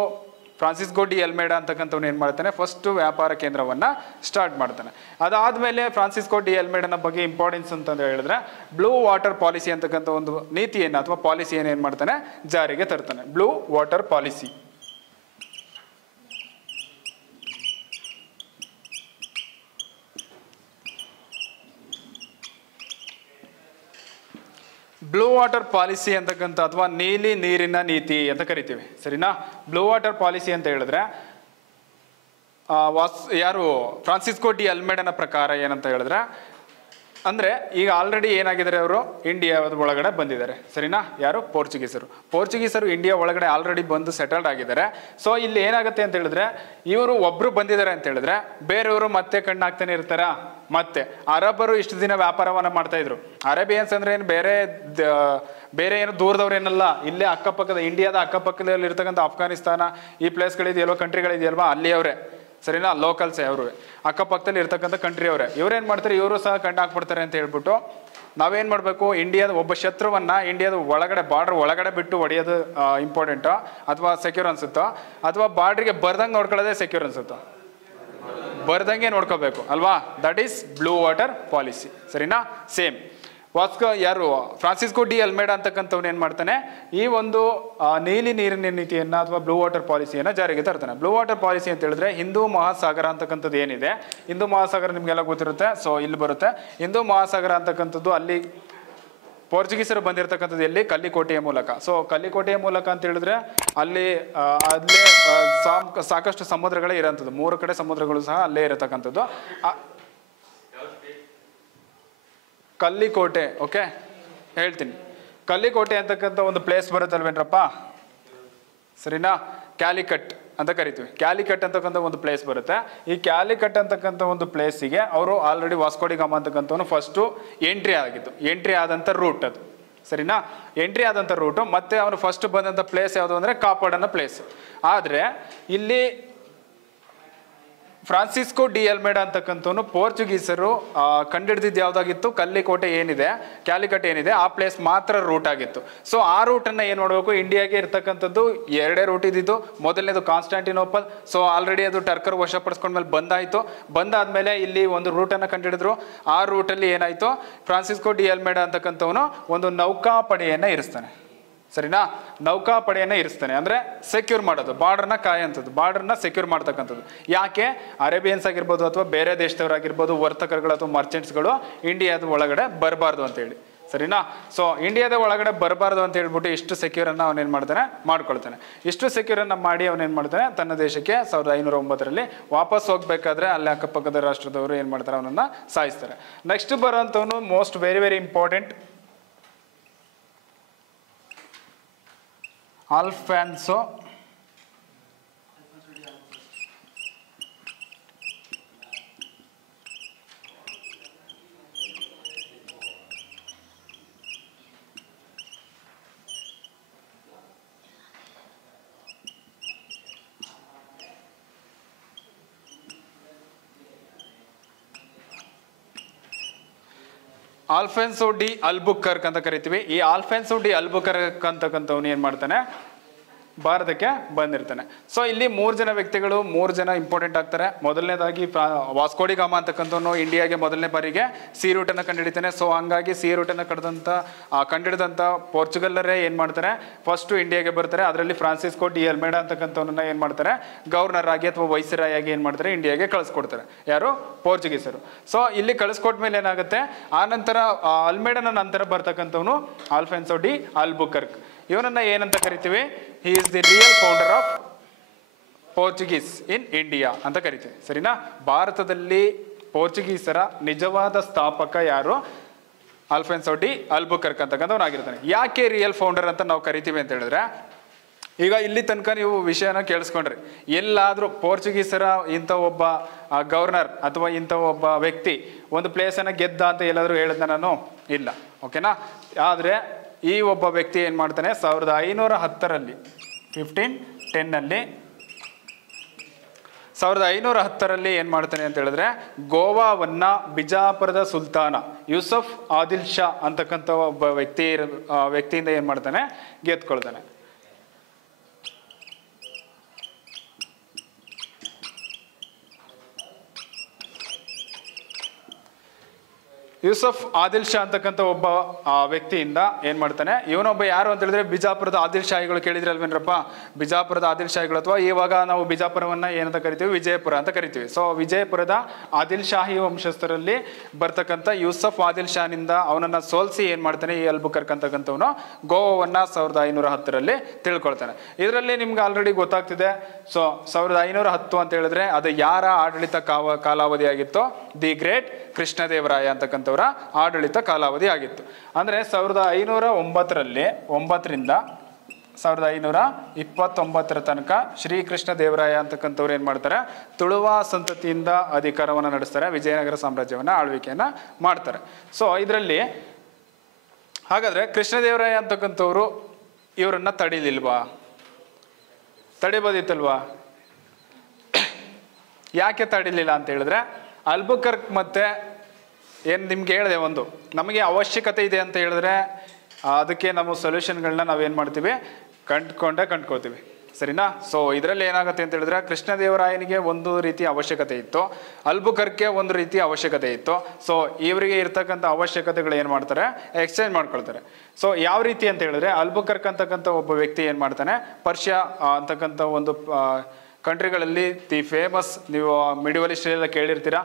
ಫ್ರಾನ್ಸಿಸ್ಕೋ ಡಿ ಅಲ್ಮೇಡಾ ಅಂತಕ್ಕಂಥವ್ನು ಏನು ಮಾಡ್ತಾನೆ, ಫಸ್ಟು ವ್ಯಾಪಾರ ಕೇಂದ್ರವನ್ನು ಸ್ಟಾರ್ಟ್ ಮಾಡ್ತಾನೆ. ಅದಾದಮೇಲೆ ಫ್ರಾನ್ಸಿಸ್ಕೋ ಡಿ ಅಲ್ಮೇಡಾನ ಬಗ್ಗೆ ಇಂಪಾರ್ಟೆನ್ಸ್ ಅಂತಂದು ಹೇಳಿದ್ರೆ, ಬ್ಲೂ ವಾಟರ್ ಪಾಲಿಸಿ ಅಂತಕ್ಕಂಥ ಒಂದು ನೀತಿಯನ್ನು ಅಥವಾ ಪಾಲಿಸಿಯನ್ನು ಏನು ಮಾಡ್ತಾನೆ, ಜಾರಿಗೆ ತರ್ತಾನೆ. Blue water policy. Blue water policy ಅಂತಕ್ಕಂಥ ಅಥವಾ ನೀಲಿ ನೀರಿನ ನೀತಿ ಅಂತ ಕರಿತೀವಿ, ಸರಿನಾ. ಬ್ಲೂ ವಾಟರ್ ಪಾಲಿಸಿ ಅಂತ ಹೇಳಿದ್ರೆ ಯಾರು ಫ್ರಾನ್ಸಿಸ್ಕೋ ಡಿ ಅಲ್ಮೇಡಾನ ಪ್ರಕಾರ ಏನಂತ ಹೇಳಿದ್ರೆ, ಅಂದರೆ ಈಗ ಆಲ್ರೆಡಿ ಏನಾಗಿದ್ದಾರೆ, ಅವರು ಇಂಡಿಯಾದ ಒಳಗಡೆ ಬಂದಿದ್ದಾರೆ, ಸರಿನಾ. ಯಾರು, ಪೋರ್ಚುಗೀಸರು ಇಂಡಿಯಾ ಒಳಗಡೆ ಆಲ್ರೆಡಿ ಬಂದು ಸೆಟಲ್ಡ್ ಆಗಿದ್ದಾರೆ. ಸೊ ಇಲ್ಲಿ ಏನಾಗುತ್ತೆ ಅಂತ ಹೇಳಿದ್ರೆ, ಇವರು ಒಬ್ರು ಬಂದಿದ್ದಾರೆ ಅಂತ ಹೇಳಿದ್ರೆ ಬೇರೆಯವರು ಮತ್ತೆ ಕಣ್ಣಾಗ್ತಾನೆ ಇರ್ತಾರ. ಮತ್ತೆ ಅರಬ್ಬರು ಇಷ್ಟು ದಿನ ವ್ಯಾಪಾರವನ್ನ ಮಾಡ್ತಾ ಇದ್ರು. ಅರೇಬಿಯನ್ಸ್ ಅಂದ್ರೆ ಏನು ಬೇರೆ ಏನು ದೂರದವ್ರೇನಲ್ಲ, ಇಲ್ಲೇ ಅಕ್ಕಪಕ್ಕದ ಇಂಡಿಯಾದ ಅಕ್ಕಪಕ್ಕದಲ್ಲಿ ಇರ್ತಕ್ಕಂಥ ಅಫ್ಘಾನಿಸ್ತಾನ ಈ ಪ್ಲೇಸ್ಗಳಿದೆಯಲ್ವಾ, ಕಂಟ್ರಿಗಳಿದೆಯಲ್ವಾ, ಅಲ್ಲಿ ಅವರೇ, ಸರಿನಾ. ಲೋಕಲ್ಸೇ ಅವರು, ಅಕ್ಕಪಕ್ಕದಲ್ಲಿ ಇರ್ತಕ್ಕಂಥ ಕಂಟ್ರಿ ಅವರೇ. ಇವ್ರೇನು ಮಾಡ್ತಾರೆ, ಇವರು ಸಹ ಕಣ್ಣು ಹಾಕ್ಬಿಡ್ತಾರೆ ಅಂತ ಹೇಳ್ಬಿಟ್ಟು ನಾವೇನು ಮಾಡಬೇಕು, ಇಂಡಿಯಾದ ಒಬ್ಬ ಶತ್ರುವನ್ನ ಇಂಡಿಯಾದ ಒಳಗಡೆ ಬಾರ್ಡರ್ ಒಳಗಡೆ ಬಿಟ್ಟು ಹೊಡೆಯೋದು ಇಂಪಾರ್ಟೆಂಟೋ ಅಥವಾ ಸೆಕ್ಯೂರ್ ಅನ್ಸುತ್ತೋ, ಅಥವಾ ಬಾರ್ಡ್ರಿಗೆ ಬರ್ದಂಗೆ ನೋಡ್ಕೊಳ್ಳೋದೇ ಸೆಕ್ಯೂರ್ ಅನ್ಸುತ್ತೋ, ಬರ್ದಂಗೆ ನೋಡ್ಕೋಬೇಕು ಅಲ್ವಾ. That is blue water policy, ಸರಿನಾ. ಸೇಮ್ ಯಾರು ಫ್ರಾನ್ಸಿಸ್ಕೋ ಡಿ ಅಲ್ಮೇಡಾ ಅಂತಕ್ಕಂಥವ್ನು ಏನು ಮಾಡ್ತಾನೆ, ಈ ಒಂದು ನೀಲಿ ನೀರಿನ ನೀತಿಯನ್ನು ಅಥವಾ ಬ್ಲೂ ವಾಟರ್ ಪಾಲಿಸಿಯನ್ನು ಜಾರಿಗೆ ತರ್ತಾನೆ. ಬ್ಲೂ ವಾಟರ್ ಪಾಲಿಸಿ ಅಂತ ಹೇಳಿದ್ರೆ, ಹಿಂದೂ ಮಹಾಸಾಗರ ಅಂತಕ್ಕಂಥದ್ದು ಏನಿದೆ, ಹಿಂದೂ ಮಹಾಸಾಗರ ನಿಮಗೆಲ್ಲ ಗೊತ್ತಿರುತ್ತೆ. ಸೊ ಇಲ್ಲಿ ಬರುತ್ತೆ ಹಿಂದೂ ಮಹಾಸಾಗರ ಅಂತಕ್ಕಂಥದ್ದು. ಅಲ್ಲಿ ಪೋರ್ಚುಗೀಸರು ಬಂದಿರತಕ್ಕಂಥದ್ದು ಎಲ್ಲಿ, ಕಲ್ಲಿಕೋಟೆಯ ಮೂಲಕ. ಸೊ ಕಲ್ಲಿಕೋಟೆಯ ಮೂಲಕ ಅಂತ ಹೇಳಿದ್ರೆ ಅಲ್ಲೇ ಸಾಕಷ್ಟು ಸಮುದ್ರಗಳೇ ಇರೋಂಥದ್ದು, 3 ಕಡೆ ಸಮುದ್ರಗಳು ಸಹ ಅಲ್ಲೇ ಇರತಕ್ಕಂಥದ್ದು. ಕಲ್ಲಿಕೋಟೆ, ಓಕೆ ಹೇಳ್ತೀನಿ. ಕಲ್ಲಿಕೋಟೆ ಅಂತಕ್ಕಂಥ ಒಂದು ಪ್ಲೇಸ್ ಬರುತ್ತಲ್ವೇನ್ರಪ್ಪ, ಸರಿನಾ. ಕ್ಯಾಲಿಕಟ್ ಅಂತ ಕರಿತೀವಿ. ಕ್ಯಾಲಿಕಟ್ ಅಂತಕ್ಕಂಥ ಒಂದು ಪ್ಲೇಸ್ ಬರುತ್ತೆ. ಈ ಕ್ಯಾಲಿಕಟ್ ಅಂತಕ್ಕಂಥ ಒಂದು ಪ್ಲೇಸಿಗೆ ಅವರು ಆಲ್ರೆಡಿ ವಾಸ್ಕೋಡಿ ಗಾಮ ಅಂತಕ್ಕಂಥವನು ಫಸ್ಟು ಎಂಟ್ರಿ ಆದಂಥ ರೂಟ್ ಅದು, ಸರಿನಾ. ಎಂಟ್ರಿ ಆದಂಥ ರೂಟು. ಮತ್ತೆ ಅವನು ಫಸ್ಟ್ ಬಂದಂಥ ಪ್ಲೇಸ್ ಯಾವುದು ಅಂದರೆ ಕಾಪಾಡ್ ಅನ್ನೋ ಪ್ಲೇಸ್. ಆದರೆ ಇಲ್ಲಿ ಫ್ರಾನ್ಸಿಸ್ಕೋ ಡಿ ಅಲ್ಮೇಡಾ ಅಂತಕ್ಕಂಥವನು ಪೋರ್ಚುಗೀಸರು ಕಂಡಿಡ್ದಿದ್ದು ಯಾವುದಾಗಿತ್ತು, ಕಲ್ಲಿಕೋಟೆ ಏನಿದೆ, ಕ್ಯಾಲಿಕಟ್ ಏನಿದೆ, ಆ ಪ್ಲೇಸ್ ಮಾತ್ರ ರೂಟ್ ಆಗಿತ್ತು. ಸೊ ಆ ರೂಟನ್ನು ಏನು ಮಾಡಬೇಕು, ಇಂಡಿಯಾಗೆ ಇರ್ತಕ್ಕಂಥದ್ದು 2 ರೂಟ್ ಇದ್ದಿದ್ದು. ಮೊದಲನೇದು ಕಾನ್ಸ್ಟಾಂಟಿನೋಪಲ್. ಸೊ ಆಲ್ರೆಡಿ ಅದು ಟರ್ಕರ್ ವಶಪಡಿಸ್ಕೊಂಡ್ಮೇಲೆ ಬಂದಾಯಿತು. ಬಂದಾದ್ಮೇಲೆ ಇಲ್ಲಿ ಒಂದು ರೂಟನ್ನು ಕಂಡುಹಿಡಿದ್ರು. ಆ ರೂಟಲ್ಲಿ ಏನಾಯಿತು, ಫ್ರಾನ್ಸಿಸ್ಕೋ ಡಿ ಅಲ್ಮೇಡಾ ಅಂತಕ್ಕಂಥವನು ಒಂದು ನೌಕಾಪಡೆಯನ್ನು ಇರಿಸ್ತಾನೆ, ಸರಿನಾ. ನೌಕಾಪಡೆಯನ್ನು ಇರಿಸ್ತಾನೆ ಅಂದರೆ ಸೆಕ್ಯೂರ್ ಮಾಡೋದು, ಬಾರ್ಡರ್ನ ಕಾಯೋಂಥದ್ದು, ಬಾರ್ಡರ್ನ ಸೆಕ್ಯೂರ್ ಮಾಡ್ತಕ್ಕಂಥದ್ದು. ಯಾಕೆ, ಅರೇಬಿಯನ್ಸ್ ಆಗಿರ್ಬೋದು ಅಥವಾ ಬೇರೆ ದೇಶದವರಾಗಿರ್ಬೋದು, ವರ್ತಕರುಗಳು ಅಥವಾ ಮರ್ಚೆಂಟ್ಸ್ಗಳು ಇಂಡಿಯಾದ ಒಳಗಡೆ ಬರಬಾರ್ದು ಅಂತೇಳಿ, ಸರಿನಾ. ಸೊ ಇಂಡಿಯಾದ ಒಳಗಡೆ ಬರಬಾರ್ದು ಅಂತ ಹೇಳ್ಬಿಟ್ಟು ಇಷ್ಟು ಸೆಕ್ಯೂರನ್ನು ಅವನೇನು ಮಾಡ್ತಾನೆ, ಮಾಡ್ಕೊಳ್ತಾನೆ. ಇಷ್ಟು ಸೆಕ್ಯೂರನ್ನು ಮಾಡಿ ಅವನೇನು ಮಾಡ್ತಾನೆ, ತನ್ನ ದೇಶಕ್ಕೆ 1509ರಲ್ಲಿ ವಾಪಸ್ ಹೋಗ್ಬೇಕಾದ್ರೆ ಅಲ್ಲಿ ಅಕ್ಕಪಕ್ಕದ ರಾಷ್ಟ್ರದವರು ಏನು ಮಾಡ್ತಾರೆ, ಅವನನ್ನು ಸಾಯಿಸ್ತಾರೆ. ನೆಕ್ಸ್ಟ್ ಬರೋಂಥವನು most very important, Alfonso Alfonso de Albuquerque ಅಂತ ಕರಿತೀವಿ. ಈ ಆಲ್ಫಾನ್ಸೋ ಡಿ ಅಲ್ಬುಕರ್ಕ್ ಅಂತಕ್ಕಂಥವ್ನು ಏನು ಮಾಡ್ತಾನೆ, ಭಾರತಕ್ಕೆ ಬಂದಿರ್ತಾನೆ. ಸೊ ಇಲ್ಲಿ 3 ಜನ ವ್ಯಕ್ತಿಗಳು, 3 ಜನ ಇಂಪಾರ್ಟೆಂಟ್ ಆಗ್ತಾರೆ. ಮೊದಲನೇದಾಗಿ ವಾಸ್ಕೋಡಿ ಗಾಮ ಅಂತಕ್ಕಂಥವನು ಇಂಡಿಯಾಗೆ ಮೊದಲನೇ ಬಾರಿಗೆ ಸಿ ರೂಟನ್ನು ಕಂಡುಹಿಡಿತಾನೆ. ಸೊ ಹಂಗಾಗಿ ಸಿ ರೂಟನ್ನು ಕಂಡುಹಿಡಿದಂಥ ಪೋರ್ಚುಗಲ್ಲರೇ ಏನು ಮಾಡ್ತಾರೆ, ಫಸ್ಟು ಇಂಡಿಯಾಗೆ ಬರ್ತಾರೆ. ಅದರಲ್ಲಿ ಫ್ರಾನ್ಸಿಸ್ಕೋ ಡಿ ಅಲ್ಮೇಡಾ ಅಂತಕ್ಕಂಥವನ್ನ ಏನು ಮಾಡ್ತಾರೆ, ಗವರ್ನರ್ ಆಗಿ ಅಥವಾ ವೈಸ್ರಾಯ್ ಆಗಿ ಏನು ಮಾಡ್ತಾರೆ, ಇಂಡಿಯಾಗೆ ಕಳಿಸ್ಕೊಡ್ತಾರೆ. ಯಾರು, ಪೋರ್ಚುಗೀಸರು. ಸೊ ಇಲ್ಲಿ ಕಳಿಸ್ಕೊಟ್ಮೇಲೆ ಏನಾಗುತ್ತೆ, ಆ ನಂತರ ಅಲ್ಮೇಡಾನ ನಂತರ ಬರ್ತಕ್ಕಂಥವನು ಆಲ್ಫಾನ್ಸೋ ಡಿ ಅಲ್ಬುಕರ್ಕ್. ಇವನನ್ನ ಏನಂತ ಕರಿತೀವಿ, he is the real founder of Portuguese in India ಅಂತ ಕರಿತೀವಿ. ಸರಿನಾ? ಭಾರತದಲ್ಲಿ ಪೋರ್ಚುಗೀಸರ ನಿಜವಾದ ಸ್ಥಾಪಕ ಯಾರು? ಅಲ್ಫೋನ್ಸೋ ಡಿ ಅಲ್ಬುಕರ್ಕ್ ಅಂತಕ್ಕಂಥವ್ನಾಗಿರ್ತಾನೆ. ಯಾಕೆ ರಿಯಲ್ ಫೌಂಡರ್ ಅಂತ ನಾವು ಕರಿತೀವಿ ಅಂತ ಹೇಳಿದ್ರೆ, ಈಗ ಇಲ್ಲಿ ತನಕ ನೀವು ವಿಷಯನ ಕೇಳಿಸ್ಕೊಂಡ್ರಿ, ಎಲ್ಲಾದರೂ ಪೋರ್ಚುಗೀಸರ ಇಂಥ ಒಬ್ಬ ಗವರ್ನರ್ ಅಥವಾ ಇಂಥ ಒಬ್ಬ ವ್ಯಕ್ತಿ ಒಂದು ಪ್ಲೇಸನ್ನು ಗೆದ್ದ ಅಂತ ಎಲ್ಲಾದರೂ ಹೇಳಿದ್ನ ನಾನು? ಇಲ್ಲ. ಓಕೆನಾ? ಆದರೆ ಈ ಒಬ್ಬ ವ್ಯಕ್ತಿ ಏನು ಮಾಡ್ತಾನೆ, 1510ರಲ್ಲಿ 1510ನಲ್ಲಿ 1510ರಲ್ಲಿ ಏನು ಮಾಡ್ತಾನೆ ಅಂತ ಹೇಳಿದ್ರೆ, ಗೋವಾವನ್ನ ಬಿಜಾಪುರದ ಸುಲ್ತಾನ ಯೂಸಫ್ ಆದಿಲ್ ಶಾ ಅಂತಕ್ಕಂಥ ಒಬ್ಬ ವ್ಯಕ್ತಿಯಿಂದ ಏನು ಮಾಡ್ತಾನೆ, ಗೆದ್ಕೊಳ್ತಾನೆ. ಯೂಸಫ್ ಆದಿಲ್ ಶಾ ಅಂತಕ್ಕಂಥ ಒಬ್ಬ ವ್ಯಕ್ತಿಯಿಂದ ಏನ್ ಮಾಡ್ತಾನೆ, ಇವನೊಬ್ಬ ಯಾರು ಅಂತ ಹೇಳಿದ್ರೆ ಬಿಜಾಪುರದ ಆದಿಲ್ ಶಾಹಿಗಳು. ಕೇಳಿದ್ರಲ್ವೇನ್ರಪ್ಪ, ಬಿಜಾಪುರದ ಆದಿಲ್ ಶಾಹಿಗಳು, ಅಥವಾ ಇವಾಗ ನಾವು ಬಿಜಾಪುರವನ್ನ ಏನಂತ ಕರಿತೀವಿ, ವಿಜಯಪುರ ಅಂತ ಕರಿತೀವಿ. ಸೊ ವಿಜಯಪುರದ ಆದಿಲ್ ಶಾಹಿ ವಂಶಸ್ಥರಲ್ಲಿ ಬರ್ತಕ್ಕಂಥ ಯೂಸಫ್ ಆದಿಲ್ ಶಾನಿಂದ ಅವನನ್ನ ಸೋಲ್ಸಿ ಏನ್ ಮಾಡ್ತಾನೆ, ಈ ಅಲ್ಬುಕರ್ಕ್ ಅಂತಕ್ಕಂಥವನು ಗೋವಾವನ್ನ 1510ರಲ್ಲಿ ತಿಳ್ಕೊಳ್ತಾನೆ. ಇದರಲ್ಲಿ ನಿಮ್ಗೆ ಆಲ್ರೆಡಿ ಗೊತ್ತಾಗ್ತಿದೆ. ಸೊ 1510 ಅಂತ ಹೇಳಿದ್ರೆ ಅದು ಯಾರ ಆಡಳಿತ ಕಾಲಾವಧಿ ಆಗಿತ್ತು? ದಿ ಗ್ರೇಟ್ ಕೃಷ್ಣದೇವರಾಯ ಅಂತಕ್ಕಂಥವರ ಆಡಳಿತ ಕಾಲಾವಧಿ ಆಗಿತ್ತು. ಅಂದರೆ 1509ರಲ್ಲಿ 9ರಿಂದ 1529 ತನಕ ಶ್ರೀಕೃಷ್ಣ ದೇವರಾಯ ಅಂತಕ್ಕಂಥವ್ರು ಏನು ಮಾಡ್ತಾರೆ, ತುಳುವ ಸಂತತಿಯಿಂದ ಅಧಿಕಾರವನ್ನು ನಡೆಸ್ತಾರೆ, ವಿಜಯನಗರ ಸಾಮ್ರಾಜ್ಯವನ್ನು ಆಳ್ವಿಕೆಯನ್ನು ಮಾಡ್ತಾರೆ. ಸೊ ಇದರಲ್ಲಿ ಹಾಗಾದರೆ ಕೃಷ್ಣದೇವರಾಯ ಅಂತಕ್ಕಂಥವ್ರು ಇವರನ್ನ ತಡೀಲಿಲ್ವಾ? ತಡಿಬೋದಿತ್ತಲ್ವಾ? ಯಾಕೆ ತಡಿಲಿಲ್ಲ ಅಂತ ಹೇಳಿದ್ರೆ, ಅಲ್ಬುಕರ್ಕ್ ಮತ್ತೆ ಏನು ನಿಮ್ಗೆ ಹೇಳಿದೆ, ಒಂದು ನಮಗೆ ಅವಶ್ಯಕತೆ ಇದೆ ಅಂತ ಹೇಳಿದ್ರೆ ಅದಕ್ಕೆ ನಮ್ಮ ಸೊಲ್ಯೂಷನ್ಗಳನ್ನ ನಾವೇನು ಮಾಡ್ತೀವಿ, ಕಂಡ್ಕೊಳ್ತೀವಿ. ಸರಿನಾ? ಸೊ ಇದರಲ್ಲಿ ಏನಾಗುತ್ತೆ ಅಂತ ಹೇಳಿದ್ರೆ, ಕೃಷ್ಣದೇವರಾಯನಿಗೆ ಒಂದು ರೀತಿ ಅವಶ್ಯಕತೆ ಇತ್ತು, ಅಲ್ಬುಕರ್ಕ್ಗೆ ಒಂದು ರೀತಿ ಅವಶ್ಯಕತೆ ಇತ್ತು. ಸೊ ಇವರಿಗೆ ಇರ್ತಕ್ಕಂಥ ಅವಶ್ಯಕತೆಗಳು ಏನು ಮಾಡ್ತಾರೆ, ಎಕ್ಸ್ಚೇಂಜ್ ಮಾಡ್ಕೊಳ್ತಾರೆ. ಸೊ ಯಾವ ರೀತಿ ಅಂತ ಹೇಳಿದ್ರೆ, ಅಲ್ಬುಕರ್ಕ್ ಅಂತಕ್ಕಂಥ ಒಬ್ಬ ವ್ಯಕ್ತಿ ಏನು ಮಾಡ್ತಾನೆ, ಪರ್ಷಿಯಾ ಅಂತಕ್ಕಂಥ ಒಂದು ಕಂಟ್ರಿಗಳಲ್ಲಿ ದಿ ಫೇಮಸ್, ನೀವು ಮಿಡಿವಲ್ ಹಿಸ್ಟ್ರಿಯೆಲ್ಲ ಕೇಳಿರ್ತೀರಾ,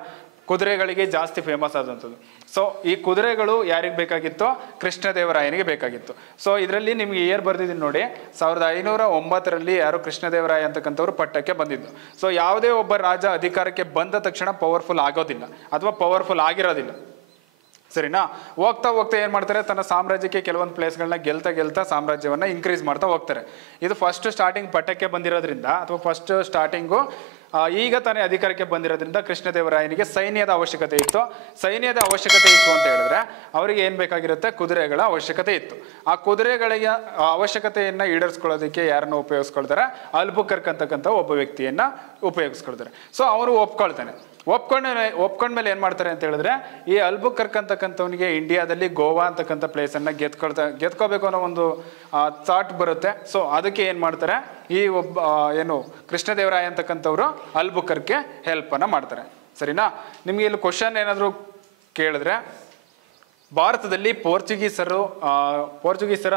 ಕುದುರೆಗಳಿಗೆ ಜಾಸ್ತಿ ಫೇಮಸ್ ಆದಂಥದ್ದು. ಸೊ ಈ ಕುದುರೆಗಳು ಯಾರಿಗೆ ಬೇಕಾಗಿತ್ತು, ಕೃಷ್ಣದೇವರಾಯನಿಗೆ ಬೇಕಾಗಿತ್ತು. ಸೊ ಇದರಲ್ಲಿ ನಿಮ್ಗೆ ಇಯರ್ ಬರ್ದಿದ್ದೀನಿ ನೋಡಿ, 1509ರಲ್ಲಿ ಯಾರು ಕೃಷ್ಣದೇವರಾಯ ಅಂತಕ್ಕಂಥವ್ರು ಪಟ್ಟಕ್ಕೆ ಬಂದಿದ್ದು. ಸೊ ಯಾವುದೇ ಒಬ್ಬ ರಾಜ ಅಧಿಕಾರಕ್ಕೆ ಬಂದ ತಕ್ಷಣ ಪವರ್ಫುಲ್ ಆಗೋದಿಲ್ಲ ಅಥವಾ ಪವರ್ಫುಲ್ ಆಗಿರೋದಿಲ್ಲ. ಸರಿನಾ? ಹೋಗ್ತಾ ಹೋಗ್ತಾ ಏನು ಮಾಡ್ತಾರೆ, ತನ್ನ ಸಾಮ್ರಾಜ್ಯಕ್ಕೆ ಕೆಲವೊಂದು ಪ್ಲೇಸ್ಗಳನ್ನ ಗೆಲ್ತಾ ಸಾಮ್ರಾಜ್ಯವನ್ನು ಇನ್ಕ್ರೀಸ್ ಮಾಡ್ತಾ ಹೋಗ್ತಾರೆ. ಇದು ಫಸ್ಟ್ ಸ್ಟಾರ್ಟಿಂಗ್ ಪಟ್ಟಕ್ಕೆ ಬಂದಿರೋದ್ರಿಂದ, ಅಥವಾ ಫಸ್ಟ್ ಸ್ಟಾರ್ಟಿಂಗು ಈಗ ತಾನೇ ಅಧಿಕಾರಕ್ಕೆ ಬಂದಿರೋದ್ರಿಂದ ಕೃಷ್ಣದೇವರಾಯನಿಗೆ ಸೈನ್ಯದ ಅವಶ್ಯಕತೆ ಇತ್ತು ಅಂತ ಹೇಳಿದ್ರೆ ಅವರಿಗೆ ಏನು ಬೇಕಾಗಿರುತ್ತೆ, ಕುದುರೆಗಳ ಅವಶ್ಯಕತೆ ಇತ್ತು. ಆ ಕುದುರೆಗಳಿಗೆ ಅವಶ್ಯಕತೆಯನ್ನು ಈಡೇರಿಸ್ಕೊಳ್ಳೋದಕ್ಕೆ ಯಾರನ್ನು ಉಪಯೋಗಿಸ್ಕೊಳ್ತಾರೆ, ಅಲ್ಬುಕರ್ಕ್ ಅಂತಕ್ಕಂಥ ಒಬ್ಬ ವ್ಯಕ್ತಿಯನ್ನು ಉಪಯೋಗಿಸ್ಕೊಳ್ತಾರೆ. ಸೊ ಅವನು ಒಪ್ಕೊಂಡ್ಮೇಲೆ ಏನು ಮಾಡ್ತಾರೆ ಅಂತ ಹೇಳಿದ್ರೆ, ಈ ಅಲ್ಬುಕರ್ಕ್ ಅಂತಕ್ಕಂಥವನಿಗೆ ಇಂಡಿಯಾದಲ್ಲಿ ಗೋವಾ ಅಂತಕ್ಕಂಥ ಪ್ಲೇಸನ್ನು ಗೆದ್ಕೋಬೇಕು ಅನ್ನೋ ಒಂದು ಥಾಟ್ ಬರುತ್ತೆ. ಸೊ ಅದಕ್ಕೆ ಏನು ಮಾಡ್ತಾರೆ, ಈ ಒಬ್ಬ ಏನು ಕೃಷ್ಣದೇವರಾಯ ಅಂತಕ್ಕಂಥವ್ರು ಅಲ್ಬುಕರ್ಕ್ಗೆ ಹೆಲ್ಪನ್ನು ಮಾಡ್ತಾರೆ. ಸರಿನಾ? ನಿಮಗೆ ಇಲ್ಲಿ ಕ್ವಶನ್ ಏನಾದರೂ ಕೇಳಿದ್ರೆ, ಭಾರತದಲ್ಲಿ ಪೋರ್ಚುಗೀಸರ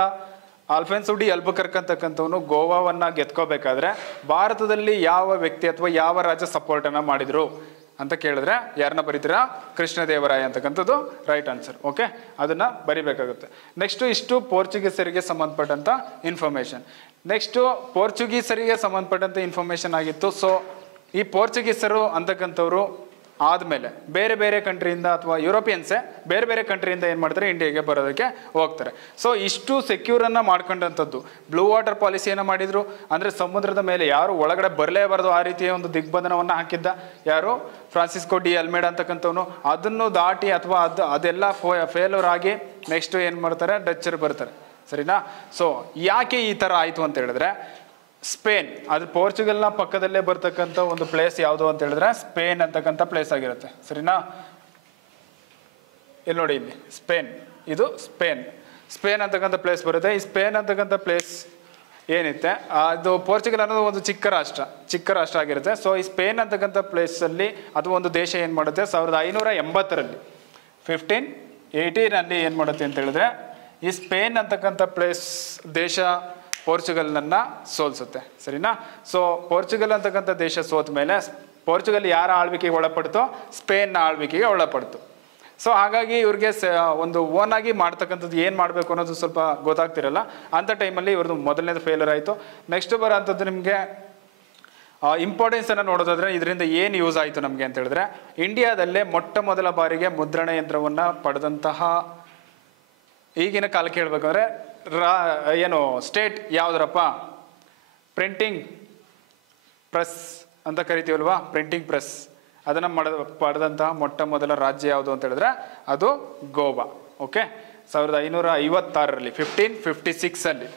ಅಲ್ಫೋನ್ಸೋ ಡಿ ಅಲ್ಬುಕರ್ಕ್ ಅಂತಕ್ಕಂಥವನು ಗೋವಾವನ್ನು ಗೆದ್ಕೋಬೇಕಾದ್ರೆ ಭಾರತದಲ್ಲಿ ಯಾವ ವ್ಯಕ್ತಿ ಅಥವಾ ಯಾವ ರಾಜ ಸಪೋರ್ಟನ್ನು ಮಾಡಿದ್ರು ಅಂತ ಕೇಳಿದ್ರೆ ಯಾರನ್ನ ಬರೀತೀರಾ, ಕೃಷ್ಣದೇವರಾಯ ಅಂತಕ್ಕಂಥದ್ದು ರೈಟ್ ಆನ್ಸರ್. ಓಕೆ, ಅದನ್ನ ಬರಿಬೇಕಾಗುತ್ತೆ. ನೆಕ್ಸ್ಟು ಇಷ್ಟು ಪೋರ್ಚುಗೀಸರಿಗೆ ಸಂಬಂಧಪಟ್ಟಂಥ ಇನ್ಫಾರ್ಮೇಷನ್. ನೆಕ್ಸ್ಟು ಪೋರ್ಚುಗೀಸರಿಗೆ ಸಂಬಂಧಪಟ್ಟಂಥ ಇನ್ಫಾರ್ಮೇಷನ್ ಆಗಿತ್ತು. ಸೊ ಈ ಪೋರ್ಚುಗೀಸರು ಅಂತಕ್ಕಂಥವ್ರು ಆದಮೇಲೆ ಬೇರೆ ಬೇರೆ ಕಂಟ್ರಿಯಿಂದ ಅಥವಾ ಯುರೋಪಿಯನ್ಸೇ ಬೇರೆ ಬೇರೆ ಕಂಟ್ರಿಯಿಂದ ಏನು ಮಾಡ್ತಾರೆ, ಇಂಡಿಯಾಗೆ ಬರೋದಕ್ಕೆ ಹೋಗ್ತಾರೆ. ಸೊ ಇಷ್ಟು ಸೆಕ್ಯೂರನ್ನು ಮಾಡ್ಕೊಂಡಂಥದ್ದು ಬ್ಲೂ ವಾಟರ್ ಪಾಲಿಸಿಯನ್ನು ಮಾಡಿದರು. ಅಂದರೆ ಸಮುದ್ರದ ಮೇಲೆ ಯಾರು ಒಳಗಡೆ ಬರಲೇಬಾರ್ದು ಆ ರೀತಿಯ ಒಂದು ದಿಗ್ಬಂಧನವನ್ನು ಹಾಕಿದ್ದ ಯಾರು, ಫ್ರಾನ್ಸಿಸ್ಕೋ ಡಿ ಅಲ್ಮೇಡ ಅಂತಕ್ಕಂಥವನು. ಅದನ್ನು ದಾಟಿ ಅಥವಾ ಅದೆಲ್ಲ ಫೇಲ್ಯೂರ್ ಆಗಿ ನೆಕ್ಸ್ಟು ಏನು ಮಾಡ್ತಾರೆ, ಡಚ್ಚರು ಬರ್ತಾರೆ. ಸರಿನಾ? ಸೊ ಯಾಕೆ ಈ ಥರ ಆಯಿತು ಅಂತ ಹೇಳಿದ್ರೆ, ಸ್ಪೇನ್, ಅದು ಪೋರ್ಚುಗಲ್ನ ಪಕ್ಕದಲ್ಲೇ ಬರ್ತಕ್ಕಂಥ ಒಂದು ಪ್ಲೇಸ್ ಯಾವುದು ಅಂತ ಹೇಳಿದ್ರೆ ಸ್ಪೇನ್ ಅಂತಕ್ಕಂಥ ಪ್ಲೇಸ್ ಆಗಿರುತ್ತೆ. ಸರಿನಾ? ಇಲ್ಲಿ ನೋಡಿ, ಇಲ್ಲಿ ಸ್ಪೇನ್, ಇದು ಸ್ಪೇನ್ ಅಂತಕ್ಕಂಥ ಪ್ಲೇಸ್ ಬರುತ್ತೆ. ಈ ಸ್ಪೇನ್ ಅಂತಕ್ಕಂಥ ಪ್ಲೇಸ್ ಏನಿತ್ತೆ, ಅದು ಪೋರ್ಚುಗಲ್ ಅನ್ನೋದು ಒಂದು ಚಿಕ್ಕ ರಾಷ್ಟ್ರ ಆಗಿರುತ್ತೆ. ಸೊ ಈ ಸ್ಪೇನ್ ಅಂತಕ್ಕಂಥ ಪ್ಲೇಸಲ್ಲಿ ಅದು ಒಂದು ದೇಶ ಏನು ಮಾಡುತ್ತೆ, 1580ರಲ್ಲಿ 1518ರಲ್ಲಿ ಏನು ಮಾಡುತ್ತೆ ಅಂತ ಹೇಳಿದ್ರೆ, ಈ ಸ್ಪೇನ್ ಅಂತಕ್ಕಂಥ ದೇಶ ಪೋರ್ಚುಗಲ್ನನ್ನು ಸೋಲಿಸುತ್ತೆ. ಸರಿನಾ? ಸೊ ಪೋರ್ಚುಗಲ್ ಅಂತಕ್ಕಂಥ ದೇಶ ಸೋತ ಮೇಲೆ ಪೋರ್ಚುಗಲ್ ಯಾರ ಆಳ್ವಿಕೆಗೆ ಒಳಪಡ್ತೋ, ಸ್ಪೇನ್ನ ಆಳ್ವಿಕೆಗೆ ಒಳಪಡ್ತು. ಸೊ ಹಾಗಾಗಿ ಇವ್ರಿಗೆ ಒಂದು ಓನಾಗಿ ಮಾಡ್ತಕ್ಕಂಥದ್ದು ಏನು ಮಾಡಬೇಕು ಅನ್ನೋದು ಸ್ವಲ್ಪ ಗೊತ್ತಾಗ್ತಿರಲ್ಲ. ಅಂಥ ಟೈಮಲ್ಲಿ ಇವ್ರದ್ದು ಮೊದಲನೇದು ಫೇಲ್ಯೂರ್ ಆಯಿತು. ನೆಕ್ಸ್ಟ್ ಬರೋಂಥದ್ದು ನಿಮಗೆ ಇಂಪಾರ್ಟೆನ್ಸನ್ನು ನೋಡೋದಾದ್ರೆ ಇದರಿಂದ ಏನು ಯೂಸ್ ಆಯಿತು ನಮಗೆ ಅಂತ ಹೇಳಿದ್ರೆ, ಇಂಡಿಯಾದಲ್ಲೇ ಮೊಟ್ಟ ಮೊದಲ ಬಾರಿಗೆ ಮುದ್ರಣ ಯಂತ್ರವನ್ನು ಪಡೆದಂತಹ, ಈಗಿನ ಕಾಲಕ್ಕೆ ಹೇಳ್ಬೇಕಂದ್ರೆ ಏನು ಸ್ಟೇಟ್ ಯಾವುದರಪ್ಪ, ಪ್ರಿಂಟಿಂಗ್ ಪ್ರೆಸ್ ಅಂತ ಕರಿತೀವಲ್ವಾ, ಪ್ರಿಂಟಿಂಗ್ ಪ್ರೆಸ್, ಅದನ್ನು ಪಡೆದಂತಹ ಮೊಟ್ಟ ಮೊದಲ ರಾಜ್ಯ ಯಾವುದು ಅಂತ ಹೇಳಿದ್ರೆ ಅದು ಗೋವಾ. ಓಕೆ, 1556ರಲ್ಲಿ 1556ಅಲ್ಲಿ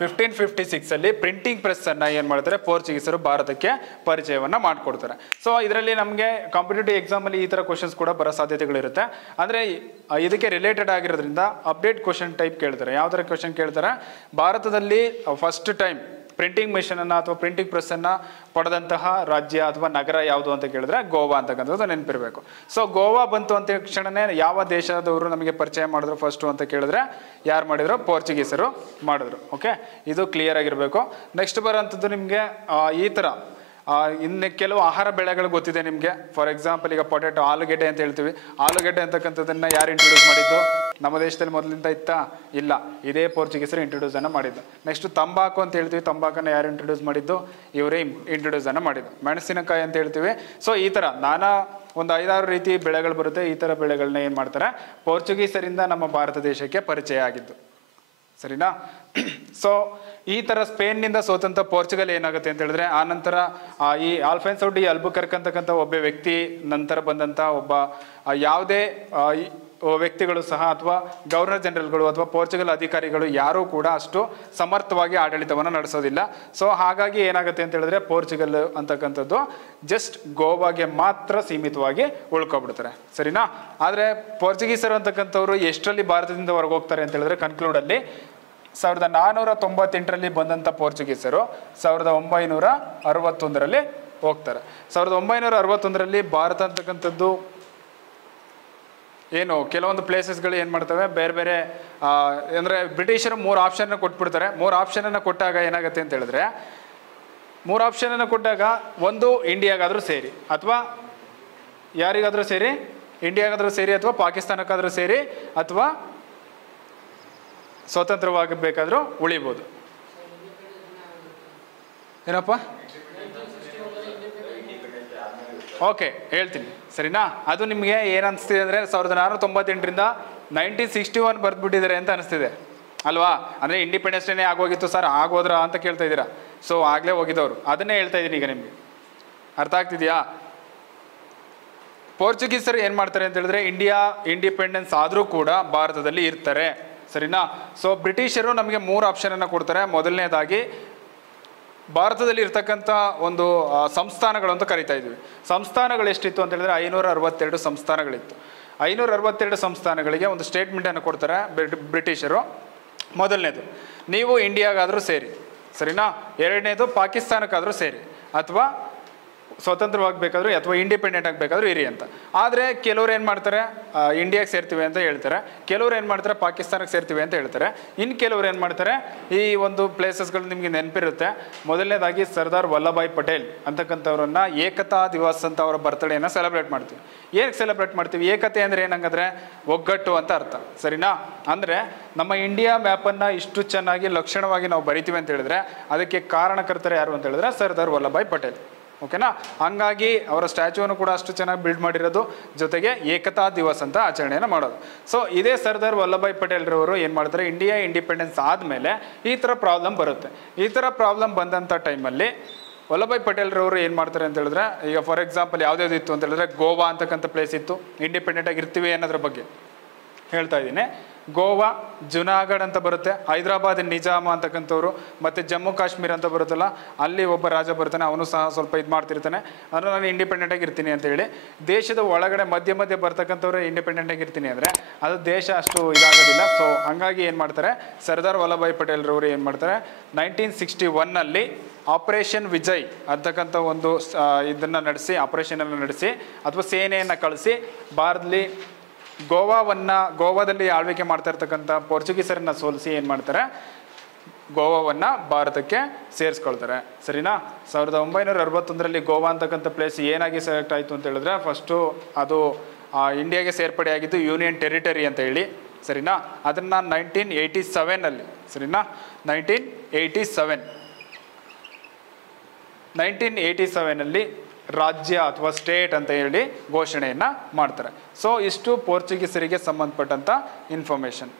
1556ಅಲ್ಲಿ ಪ್ರಿಂಟಿಂಗ್ ಪ್ರೆಸ್ ಅನ್ನ ಏನು ಮಾಡ್ತಾರೆ, ಪೋರ್ಚುಗೀಸರು ಭಾರತಕ್ಕೆ ಪರಿಚಯವನ್ನ ಮಾಡಿಕೊಡ್ತಾರೆ. ಸೊ ಇದರಲ್ಲಿ ನಮಗೆ ಕಾಂಪಿಟೇಟಿವ್ ಎಕ್ಸಾಮಲ್ಲಿ ಈ ಥರ ಕ್ವಶನ್ಸ್ ಕೂಡ ಬರೋ ಸಾಧ್ಯತೆಗಳಿರುತ್ತೆ. ಅಂದರೆ ಇದಕ್ಕೆ ರಿಲೇಟೆಡ್ ಆಗಿರೋದ್ರಿಂದ ಅಪ್ಡೇಟ್ ಕ್ವಶನ್ ಟೈಪ್ ಕೇಳ್ತಾರೆ. ಯಾವ ಥರ ಕ್ವಶನ್ ಕೇಳ್ತಾರೆ, ಭಾರತದಲ್ಲಿ ಫಸ್ಟ್ ಟೈಮ್ ಪ್ರಿಂಟಿಂಗ್ ಮಿಷನನ್ನು ಅಥವಾ ಪ್ರಿಂಟಿಂಗ್ ಪ್ರೆಸ್ಸನ್ನು ಪಡೆದಂತಹ ರಾಜ್ಯ ಅಥವಾ ನಗರ ಯಾವುದು ಅಂತ ಕೇಳಿದ್ರೆ ಗೋವಾ ಅಂತಕ್ಕಂಥದ್ದು ನೆನಪಿರಬೇಕು. ಸೊ ಗೋವಾ ಬಂತು ಅಂತ ಕ್ಷಣನೇ ಯಾವ ದೇಶದವರು ನಮಗೆ ಪರಿಚಯ ಮಾಡಿದ್ರು ಫಸ್ಟು ಅಂತ ಕೇಳಿದ್ರೆ ಯಾರು ಮಾಡಿದ್ರು, ಪೋರ್ಚುಗೀಸರು ಮಾಡಿದ್ರು. ಓಕೆ, ಇದು ಕ್ಲಿಯರ್ ಆಗಿರಬೇಕು. ನೆಕ್ಸ್ಟ್ ಬರೋಂಥದ್ದು ನಿಮಗೆ ಈ ಥರ ಇನ್ನು ಕೆಲವು ಆಹಾರ ಬೆಳೆಗಳು ಗೊತ್ತಿದೆ ನಿಮಗೆ. ಫಾರ್ ಎಕ್ಸಾಂಪಲ್ ಈಗ ಪೊಟೆಟೊ, ಆಲೂಗೆಡ್ಡೆ ಅಂತ ಹೇಳ್ತೀವಿ. ಆಲೂಗೆಡ್ಡೆ ಅಂತಕ್ಕಂಥದ್ದನ್ನು ಯಾರು ಇಂಟ್ರೊಡ್ಯೂಸ್ ಮಾಡಿದ್ದು? ನಮ್ಮ ದೇಶದಲ್ಲಿ ಮೊದಲಿಂದ ಇತ್ತಾ? ಇಲ್ಲ, ಇದೇ ಪೋರ್ಚುಗೀಸರು ಇಂಟ್ರೊಡ್ಯೂಸ್ ಅನ್ನು ಮಾಡಿದ್ದು. ನೆಕ್ಸ್ಟ್ ತಂಬಾಕು ಅಂತ ಹೇಳ್ತೀವಿ. ತಂಬಾಕನ್ನು ಯಾರು ಇಂಟ್ರೊಡ್ಯೂಸ್ ಮಾಡಿದ್ದು? ಇವರೇ ಇಂಟ್ರೊಡ್ಯೂಸ್ ಅನ್ನು ಮಾಡಿದ್ದು. ಮೆಣಸಿನಕಾಯಿ ಅಂತ ಹೇಳ್ತೀವಿ. ಸೊ ಈ ಥರ ನಾನಾ ಒಂದು 5-6 ರೀತಿ ಬೆಳೆಗಳು ಬರುತ್ತೆ. ಈ ಥರ ಬೆಳೆಗಳನ್ನ ಏನು ಮಾಡ್ತಾರೆ, ಪೋರ್ಚುಗೀಸರಿಂದ ನಮ್ಮ ಭಾರತ ದೇಶಕ್ಕೆ ಪರಿಚಯ ಆಗಿದ್ದು. ಸರಿನಾ? ಸೊ ಈ ಥರ ಸ್ಪೇನ್ನಿಂದ ಸೋತಂಥ ಪೋರ್ಚುಗಲ್ ಏನಾಗುತ್ತೆ ಅಂತ ಹೇಳಿದ್ರೆ, ಆ ನಂತರ ಈ ಆಲ್ಫೆನ್ಸೋ ಡಿ ಅಲ್ಬುಕರ್ಕ್ ಅಂತಕ್ಕಂಥ ಒಬ್ಬ ವ್ಯಕ್ತಿ ನಂತರ ಬಂದಂಥ ಒಬ್ಬ ಯಾವುದೇ ವ್ಯಕ್ತಿಗಳು ಸಹ ಅಥವಾ ಗವರ್ನರ್ ಜನರಲ್ಗಳು ಅಥವಾ ಪೋರ್ಚುಗಲ್ ಅಧಿಕಾರಿಗಳು ಯಾರೂ ಕೂಡ ಅಷ್ಟು ಸಮರ್ಥವಾಗಿ ಆಡಳಿತವನ್ನು ನಡೆಸೋದಿಲ್ಲ. ಸೊ ಹಾಗಾಗಿ ಏನಾಗುತ್ತೆ ಅಂತ ಹೇಳಿದ್ರೆ, ಪೋರ್ಚುಗಲ್ ಅಂತಕ್ಕಂಥದ್ದು ಜಸ್ಟ್ ಗೋವಾಗೆ ಮಾತ್ರ ಸೀಮಿತವಾಗಿ ಉಳ್ಕೊಬಿಡ್ತಾರೆ. ಸರಿನಾ? ಆದರೆ ಪೋರ್ಚುಗೀಸರು ಅಂತಕ್ಕಂಥವ್ರು ಎಷ್ಟರಲ್ಲಿ ಭಾರತದಿಂದ ಹೊರಗೆ ಹೋಗ್ತಾರೆ ಅಂತ ಹೇಳಿದ್ರೆ, ಕನ್ಕ್ಲೂಡಲ್ಲಿ 1498ರಲ್ಲಿ ಬಂದಂಥ ಪೋರ್ಚುಗೀಸರು 1961ರಲ್ಲಿ ಹೋಗ್ತಾರೆ. 1961ರಲ್ಲಿ ಭಾರತ ಅಂತಕ್ಕಂಥದ್ದು ಏನು ಕೆಲವೊಂದು ಪ್ಲೇಸಸ್ಗಳು ಏನು ಮಾಡ್ತವೆ, ಬೇರೆ ಬೇರೆ ಅಂದರೆ ಬ್ರಿಟಿಷರು 3 ಆಪ್ಷನ್ನ ಕೊಟ್ಬಿಡ್ತಾರೆ. 3 ಆಪ್ಷನನ್ನು ಕೊಟ್ಟಾಗ ಏನಾಗುತ್ತೆ ಅಂತ ಹೇಳಿದ್ರೆ, 3 ಆಪ್ಷನನ್ನು ಕೊಟ್ಟಾಗ ಒಂದು ಇಂಡಿಯಾಗಾದರೂ ಸೇರಿ ಅಥವಾ ಯಾರಿಗಾದರೂ ಸೇರಿ, ಇಂಡಿಯಾಗಾದರೂ ಸೇರಿ ಅಥವಾ ಪಾಕಿಸ್ತಾನಕ್ಕಾದರೂ ಸೇರಿ ಅಥವಾ ಸ್ವತಂತ್ರವಾಗಬೇಕಾದ್ರೂ ಉಳಿಬೋದು. ಏನಪ್ಪ? ಓಕೆ, ಹೇಳ್ತೀನಿ. ಸರಿನಾ? ಅದು ನಿಮಗೆ ಏನು ಅನಿಸ್ತಿದೆ ಅಂದರೆ, 1498ರಿಂದ 1961 ಬರೆದ್ಬಿಟ್ಟಿದ್ದಾರೆ ಅಂತ ಅನಿಸ್ತಿದೆ ಅಲ್ವಾ? ಅಂದರೆ ಇಂಡಿಪೆಂಡೆನ್ಸ್ ಡೇನೇ ಆಗೋಗಿತ್ತು ಸರ್, ಆಗೋದ್ರ ಅಂತ ಕೇಳ್ತಾ ಇದ್ದೀರಾ. ಸೊ ಆಗಲೇ ಹೋಗಿದ್ದವರು, ಅದನ್ನೇ ಹೇಳ್ತಾ ಇದ್ದೀನಿ ಈಗ ನಿಮಗೆ. ಅರ್ಥ ಆಗ್ತಿದೆಯಾ? ಪೋರ್ಚುಗೀಸರು ಏನು ಮಾಡ್ತಾರೆ ಅಂತ ಹೇಳಿದ್ರೆ, ಇಂಡಿಯಾ ಇಂಡಿಪೆಂಡೆನ್ಸ್ ಆದರೂ ಕೂಡ ಭಾರತದಲ್ಲಿ ಇರ್ತಾರೆ. ಸರಿನಾ? ಸೊ ಬ್ರಿಟಿಷರು ನಮಗೆ 3 ಆಪ್ಷನನ್ನು ಕೊಡ್ತಾರೆ. ಮೊದಲನೇದಾಗಿ ಭಾರತದಲ್ಲಿ ಇರ್ತಕ್ಕಂಥ ಒಂದು ಸಂಸ್ಥಾನಗಳು ಅಂತ ಕರಿತಾ ಇದ್ವಿ. ಸಂಸ್ಥಾನಗಳು ಎಷ್ಟಿತ್ತು ಅಂತ ಹೇಳಿದ್ರೆ 562 ಸಂಸ್ಥಾನಗಳಿತ್ತು. 562 ಸಂಸ್ಥಾನಗಳಿಗೆ ಒಂದು ಸ್ಟೇಟ್ಮೆಂಟನ್ನು ಕೊಡ್ತಾರೆ ಬ್ರಿಟಿಷರು. ಮೊದಲನೇದು, ನೀವು ಇಂಡಿಯಾಗಾದರೂ ಸೇರಿ, ಸರಿನಾ? ಎರಡನೇದು, ಪಾಕಿಸ್ತಾನಕ್ಕಾದರೂ ಸೇರಿ ಅಥವಾ ಸ್ವತಂತ್ರವಾಗಬೇಕಾದ್ರೂ ಅಥವಾ ಇಂಡಿಪೆಂಡೆಂಟ್ ಆಗಬೇಕಾದ್ರೂ ಇರಿ ಅಂತ. ಆದರೆ ಕೆಲವ್ರು ಏನು ಮಾಡ್ತಾರೆ, ಇಂಡಿಯಾಗೆ ಸೇರ್ತೀವಿ ಅಂತ ಹೇಳ್ತಾರೆ. ಕೆಲವ್ರು ಏನು ಮಾಡ್ತಾರೆ, ಪಾಕಿಸ್ತಾನಕ್ಕೆ ಸೇರ್ತೀವಿ ಅಂತ ಹೇಳ್ತಾರೆ. ಇನ್ನು ಕೆಲವ್ರು ಏನು ಮಾಡ್ತಾರೆ, ಈ ಒಂದು ಪ್ಲೇಸಸ್ಗಳು ನಿಮಗೆ ನೆನಪಿರುತ್ತೆ. ಮೊದಲನೇದಾಗಿ ಸರ್ದಾರ್ ವಲ್ಲಭಾಯ್ ಪಟೇಲ್ ಅಂತಕ್ಕಂಥವ್ರನ್ನ ಏಕತಾ ದಿವಸ್ ಅಂತ ಅವರ ಬರ್ತ್ಡೇನ ಸೆಲೆಬ್ರೇಟ್ ಮಾಡ್ತೀವಿ. ಏನಕ್ಕೆ ಸೆಲೆಬ್ರೇಟ್ ಮಾಡ್ತೀವಿ? ಏಕತೆ ಅಂದರೆ ಏನಂಗಂದ್ರೆ ಒಗ್ಗಟ್ಟು ಅಂತ ಅರ್ಥ. ಸರಿನಾ? ಅಂದರೆ ನಮ್ಮ ಇಂಡಿಯಾ ಮ್ಯಾಪನ್ನು ಇಷ್ಟು ಚೆನ್ನಾಗಿ ಲಕ್ಷಣವಾಗಿ ನಾವು ಬರಿತೀವಿ ಅಂತ ಹೇಳಿದ್ರೆ ಅದಕ್ಕೆ ಕಾರಣಕರ್ತರು ಯಾರು ಅಂತ ಹೇಳಿದ್ರೆ ಸರ್ದಾರ್ ವಲ್ಲಭಾಯ್ ಪಟೇಲ್. ಓಕೆನಾ? ಹಂಗಾಗಿ ಅವರ ಸ್ಟ್ಯಾಚ್ಯೂವನ್ನು ಕೂಡ ಅಷ್ಟು ಚೆನ್ನಾಗಿ ಬಿಲ್ಡ್ ಮಾಡಿರೋದು, ಜೊತೆಗೆ ಏಕತಾ ದಿವಸ್ ಅಂತ ಆಚರಣೆಯನ್ನು ಮಾಡೋದು. ಸೊ ಇದೇ ಸರ್ದಾರ್ ವಲ್ಲಭಾಯ್ ಪಟೇಲ್ರವರು ಏನು ಮಾಡ್ತಾರೆ, ಇಂಡಿಯಾ ಇಂಡಿಪೆಂಡೆನ್ಸ್ ಆದಮೇಲೆ ಈ ಥರ ಪ್ರಾಬ್ಲಮ್ ಬರುತ್ತೆ. ಈ ಥರ ಪ್ರಾಬ್ಲಮ್ ಬಂದಂಥ ಟೈಮಲ್ಲಿ ವಲ್ಲಭಾಯ್ ಪಟೇಲ್ರವರು ಏನು ಮಾಡ್ತಾರೆ ಅಂತ ಹೇಳಿದ್ರೆ, ಈಗ ಫಾರ್ ಎಕ್ಸಾಂಪಲ್ ಯಾವುದ್ಯಾವುದು ಇತ್ತು ಅಂತ ಹೇಳಿದ್ರೆ, ಗೋವಾ ಅಂತಕ್ಕಂಥ ಪ್ಲೇಸ್ ಇತ್ತು. ಇಂಡಿಪೆಂಡೆಂಟ್ ಆಗಿರ್ತೀವಿ ಅನ್ನೋದ್ರ ಬಗ್ಗೆ ಹೇಳ್ತಾ ಇದ್ದೀನಿ. ಗೋವಾ, ಜುನಾಗಢ್ ಅಂತ ಬರುತ್ತೆ. ಹೈದರಾಬಾದ್ ನಿಜಾಮ ಅಂತಕ್ಕಂಥವ್ರು, ಮತ್ತು ಜಮ್ಮು ಕಾಶ್ಮೀರ ಅಂತ ಬರುತ್ತಲ್ಲ, ಅಲ್ಲಿ ಒಬ್ಬ ರಾಜ ಬರ್ತಾನೆ, ಅವನು ಸಹ ಸ್ವಲ್ಪ ಇದು ಮಾಡ್ತಿರ್ತಾನೆ. ಅಂದರೆ ನಾನು ಇಂಡಿಪೆಂಡೆಂಟ್ ಆಗಿರ್ತೀನಿ ಅಂತೇಳಿ. ದೇಶದ ಒಳಗಡೆ ಮಧ್ಯೆ ಮಧ್ಯೆ ಬರ್ತಕ್ಕಂಥವ್ರು ಇಂಡಿಪೆಂಡೆಂಟ್ ಆಗಿರ್ತೀನಿ ಅಂದರೆ ಅದು ದೇಶ ಅಷ್ಟು ಇದಾಗೋದಿಲ್ಲ. ಸೊ ಹಂಗಾಗಿ ಏನು ಮಾಡ್ತಾರೆ, ಸರ್ದಾರ್ ವಲ್ಲಭಾಯ್ ಪಟೇಲ್ರವರು ಏನು ಮಾಡ್ತಾರೆ, 1961ನಲ್ಲಿ ಆಪರೇಷನ್ ವಿಜಯ್ ಅಂತಕ್ಕಂಥ ಒಂದು ಇದನ್ನು ನಡೆಸಿ, ಆಪರೇಷನನ್ನು ನಡೆಸಿ ಅಥವಾ ಸೇನೆಯನ್ನು ಕಳಿಸಿ ಭಾರತದಲ್ಲಿ ಗೋವಾದಲ್ಲಿ ಆಳ್ವಿಕೆ ಮಾಡ್ತಾ ಇರ್ತಕ್ಕಂಥ ಪೋರ್ಚುಗೀಸರನ್ನ ಸೋಲಿಸಿ ಏನು ಮಾಡ್ತಾರೆ, ಗೋವಾವನ್ನು ಭಾರತಕ್ಕೆ ಸೇರಿಸ್ಕೊಳ್ತಾರೆ. ಸರಿನಾ? 1961ರಲ್ಲಿ ಗೋವಾ ಅಂತಕ್ಕಂಥ ಪ್ಲೇಸ್ ಏನಾಗಿ ಸೆಲೆಕ್ಟ್ ಆಯಿತು ಅಂತ ಹೇಳಿದ್ರೆ, ಫಸ್ಟು ಅದು ಇಂಡಿಯಾಗೆ ಸೇರ್ಪಡೆ ಆಗಿದ್ದು ಯೂನಿಯನ್ ಟೆರಿಟರಿ ಅಂತ ಹೇಳಿ. ಸರಿನಾ? ಅದನ್ನು 1987ನಲ್ಲಿ, ಸರಿನಾ, 1987 1987 ರಾಜ್ಯ ಅಥವಾ ಸ್ಟೇಟ್ ಅಂತ ಹೇಳಿ ಘೋಷಣೆಯನ್ನು ಮಾಡ್ತಾರೆ. ಸೊ ಇಷ್ಟು ಪೋರ್ಚುಗೀಸರಿಗೆ ಸಂಬಂಧಪಟ್ಟಂಥ ಇನ್ಫಾರ್ಮೇಷನ್.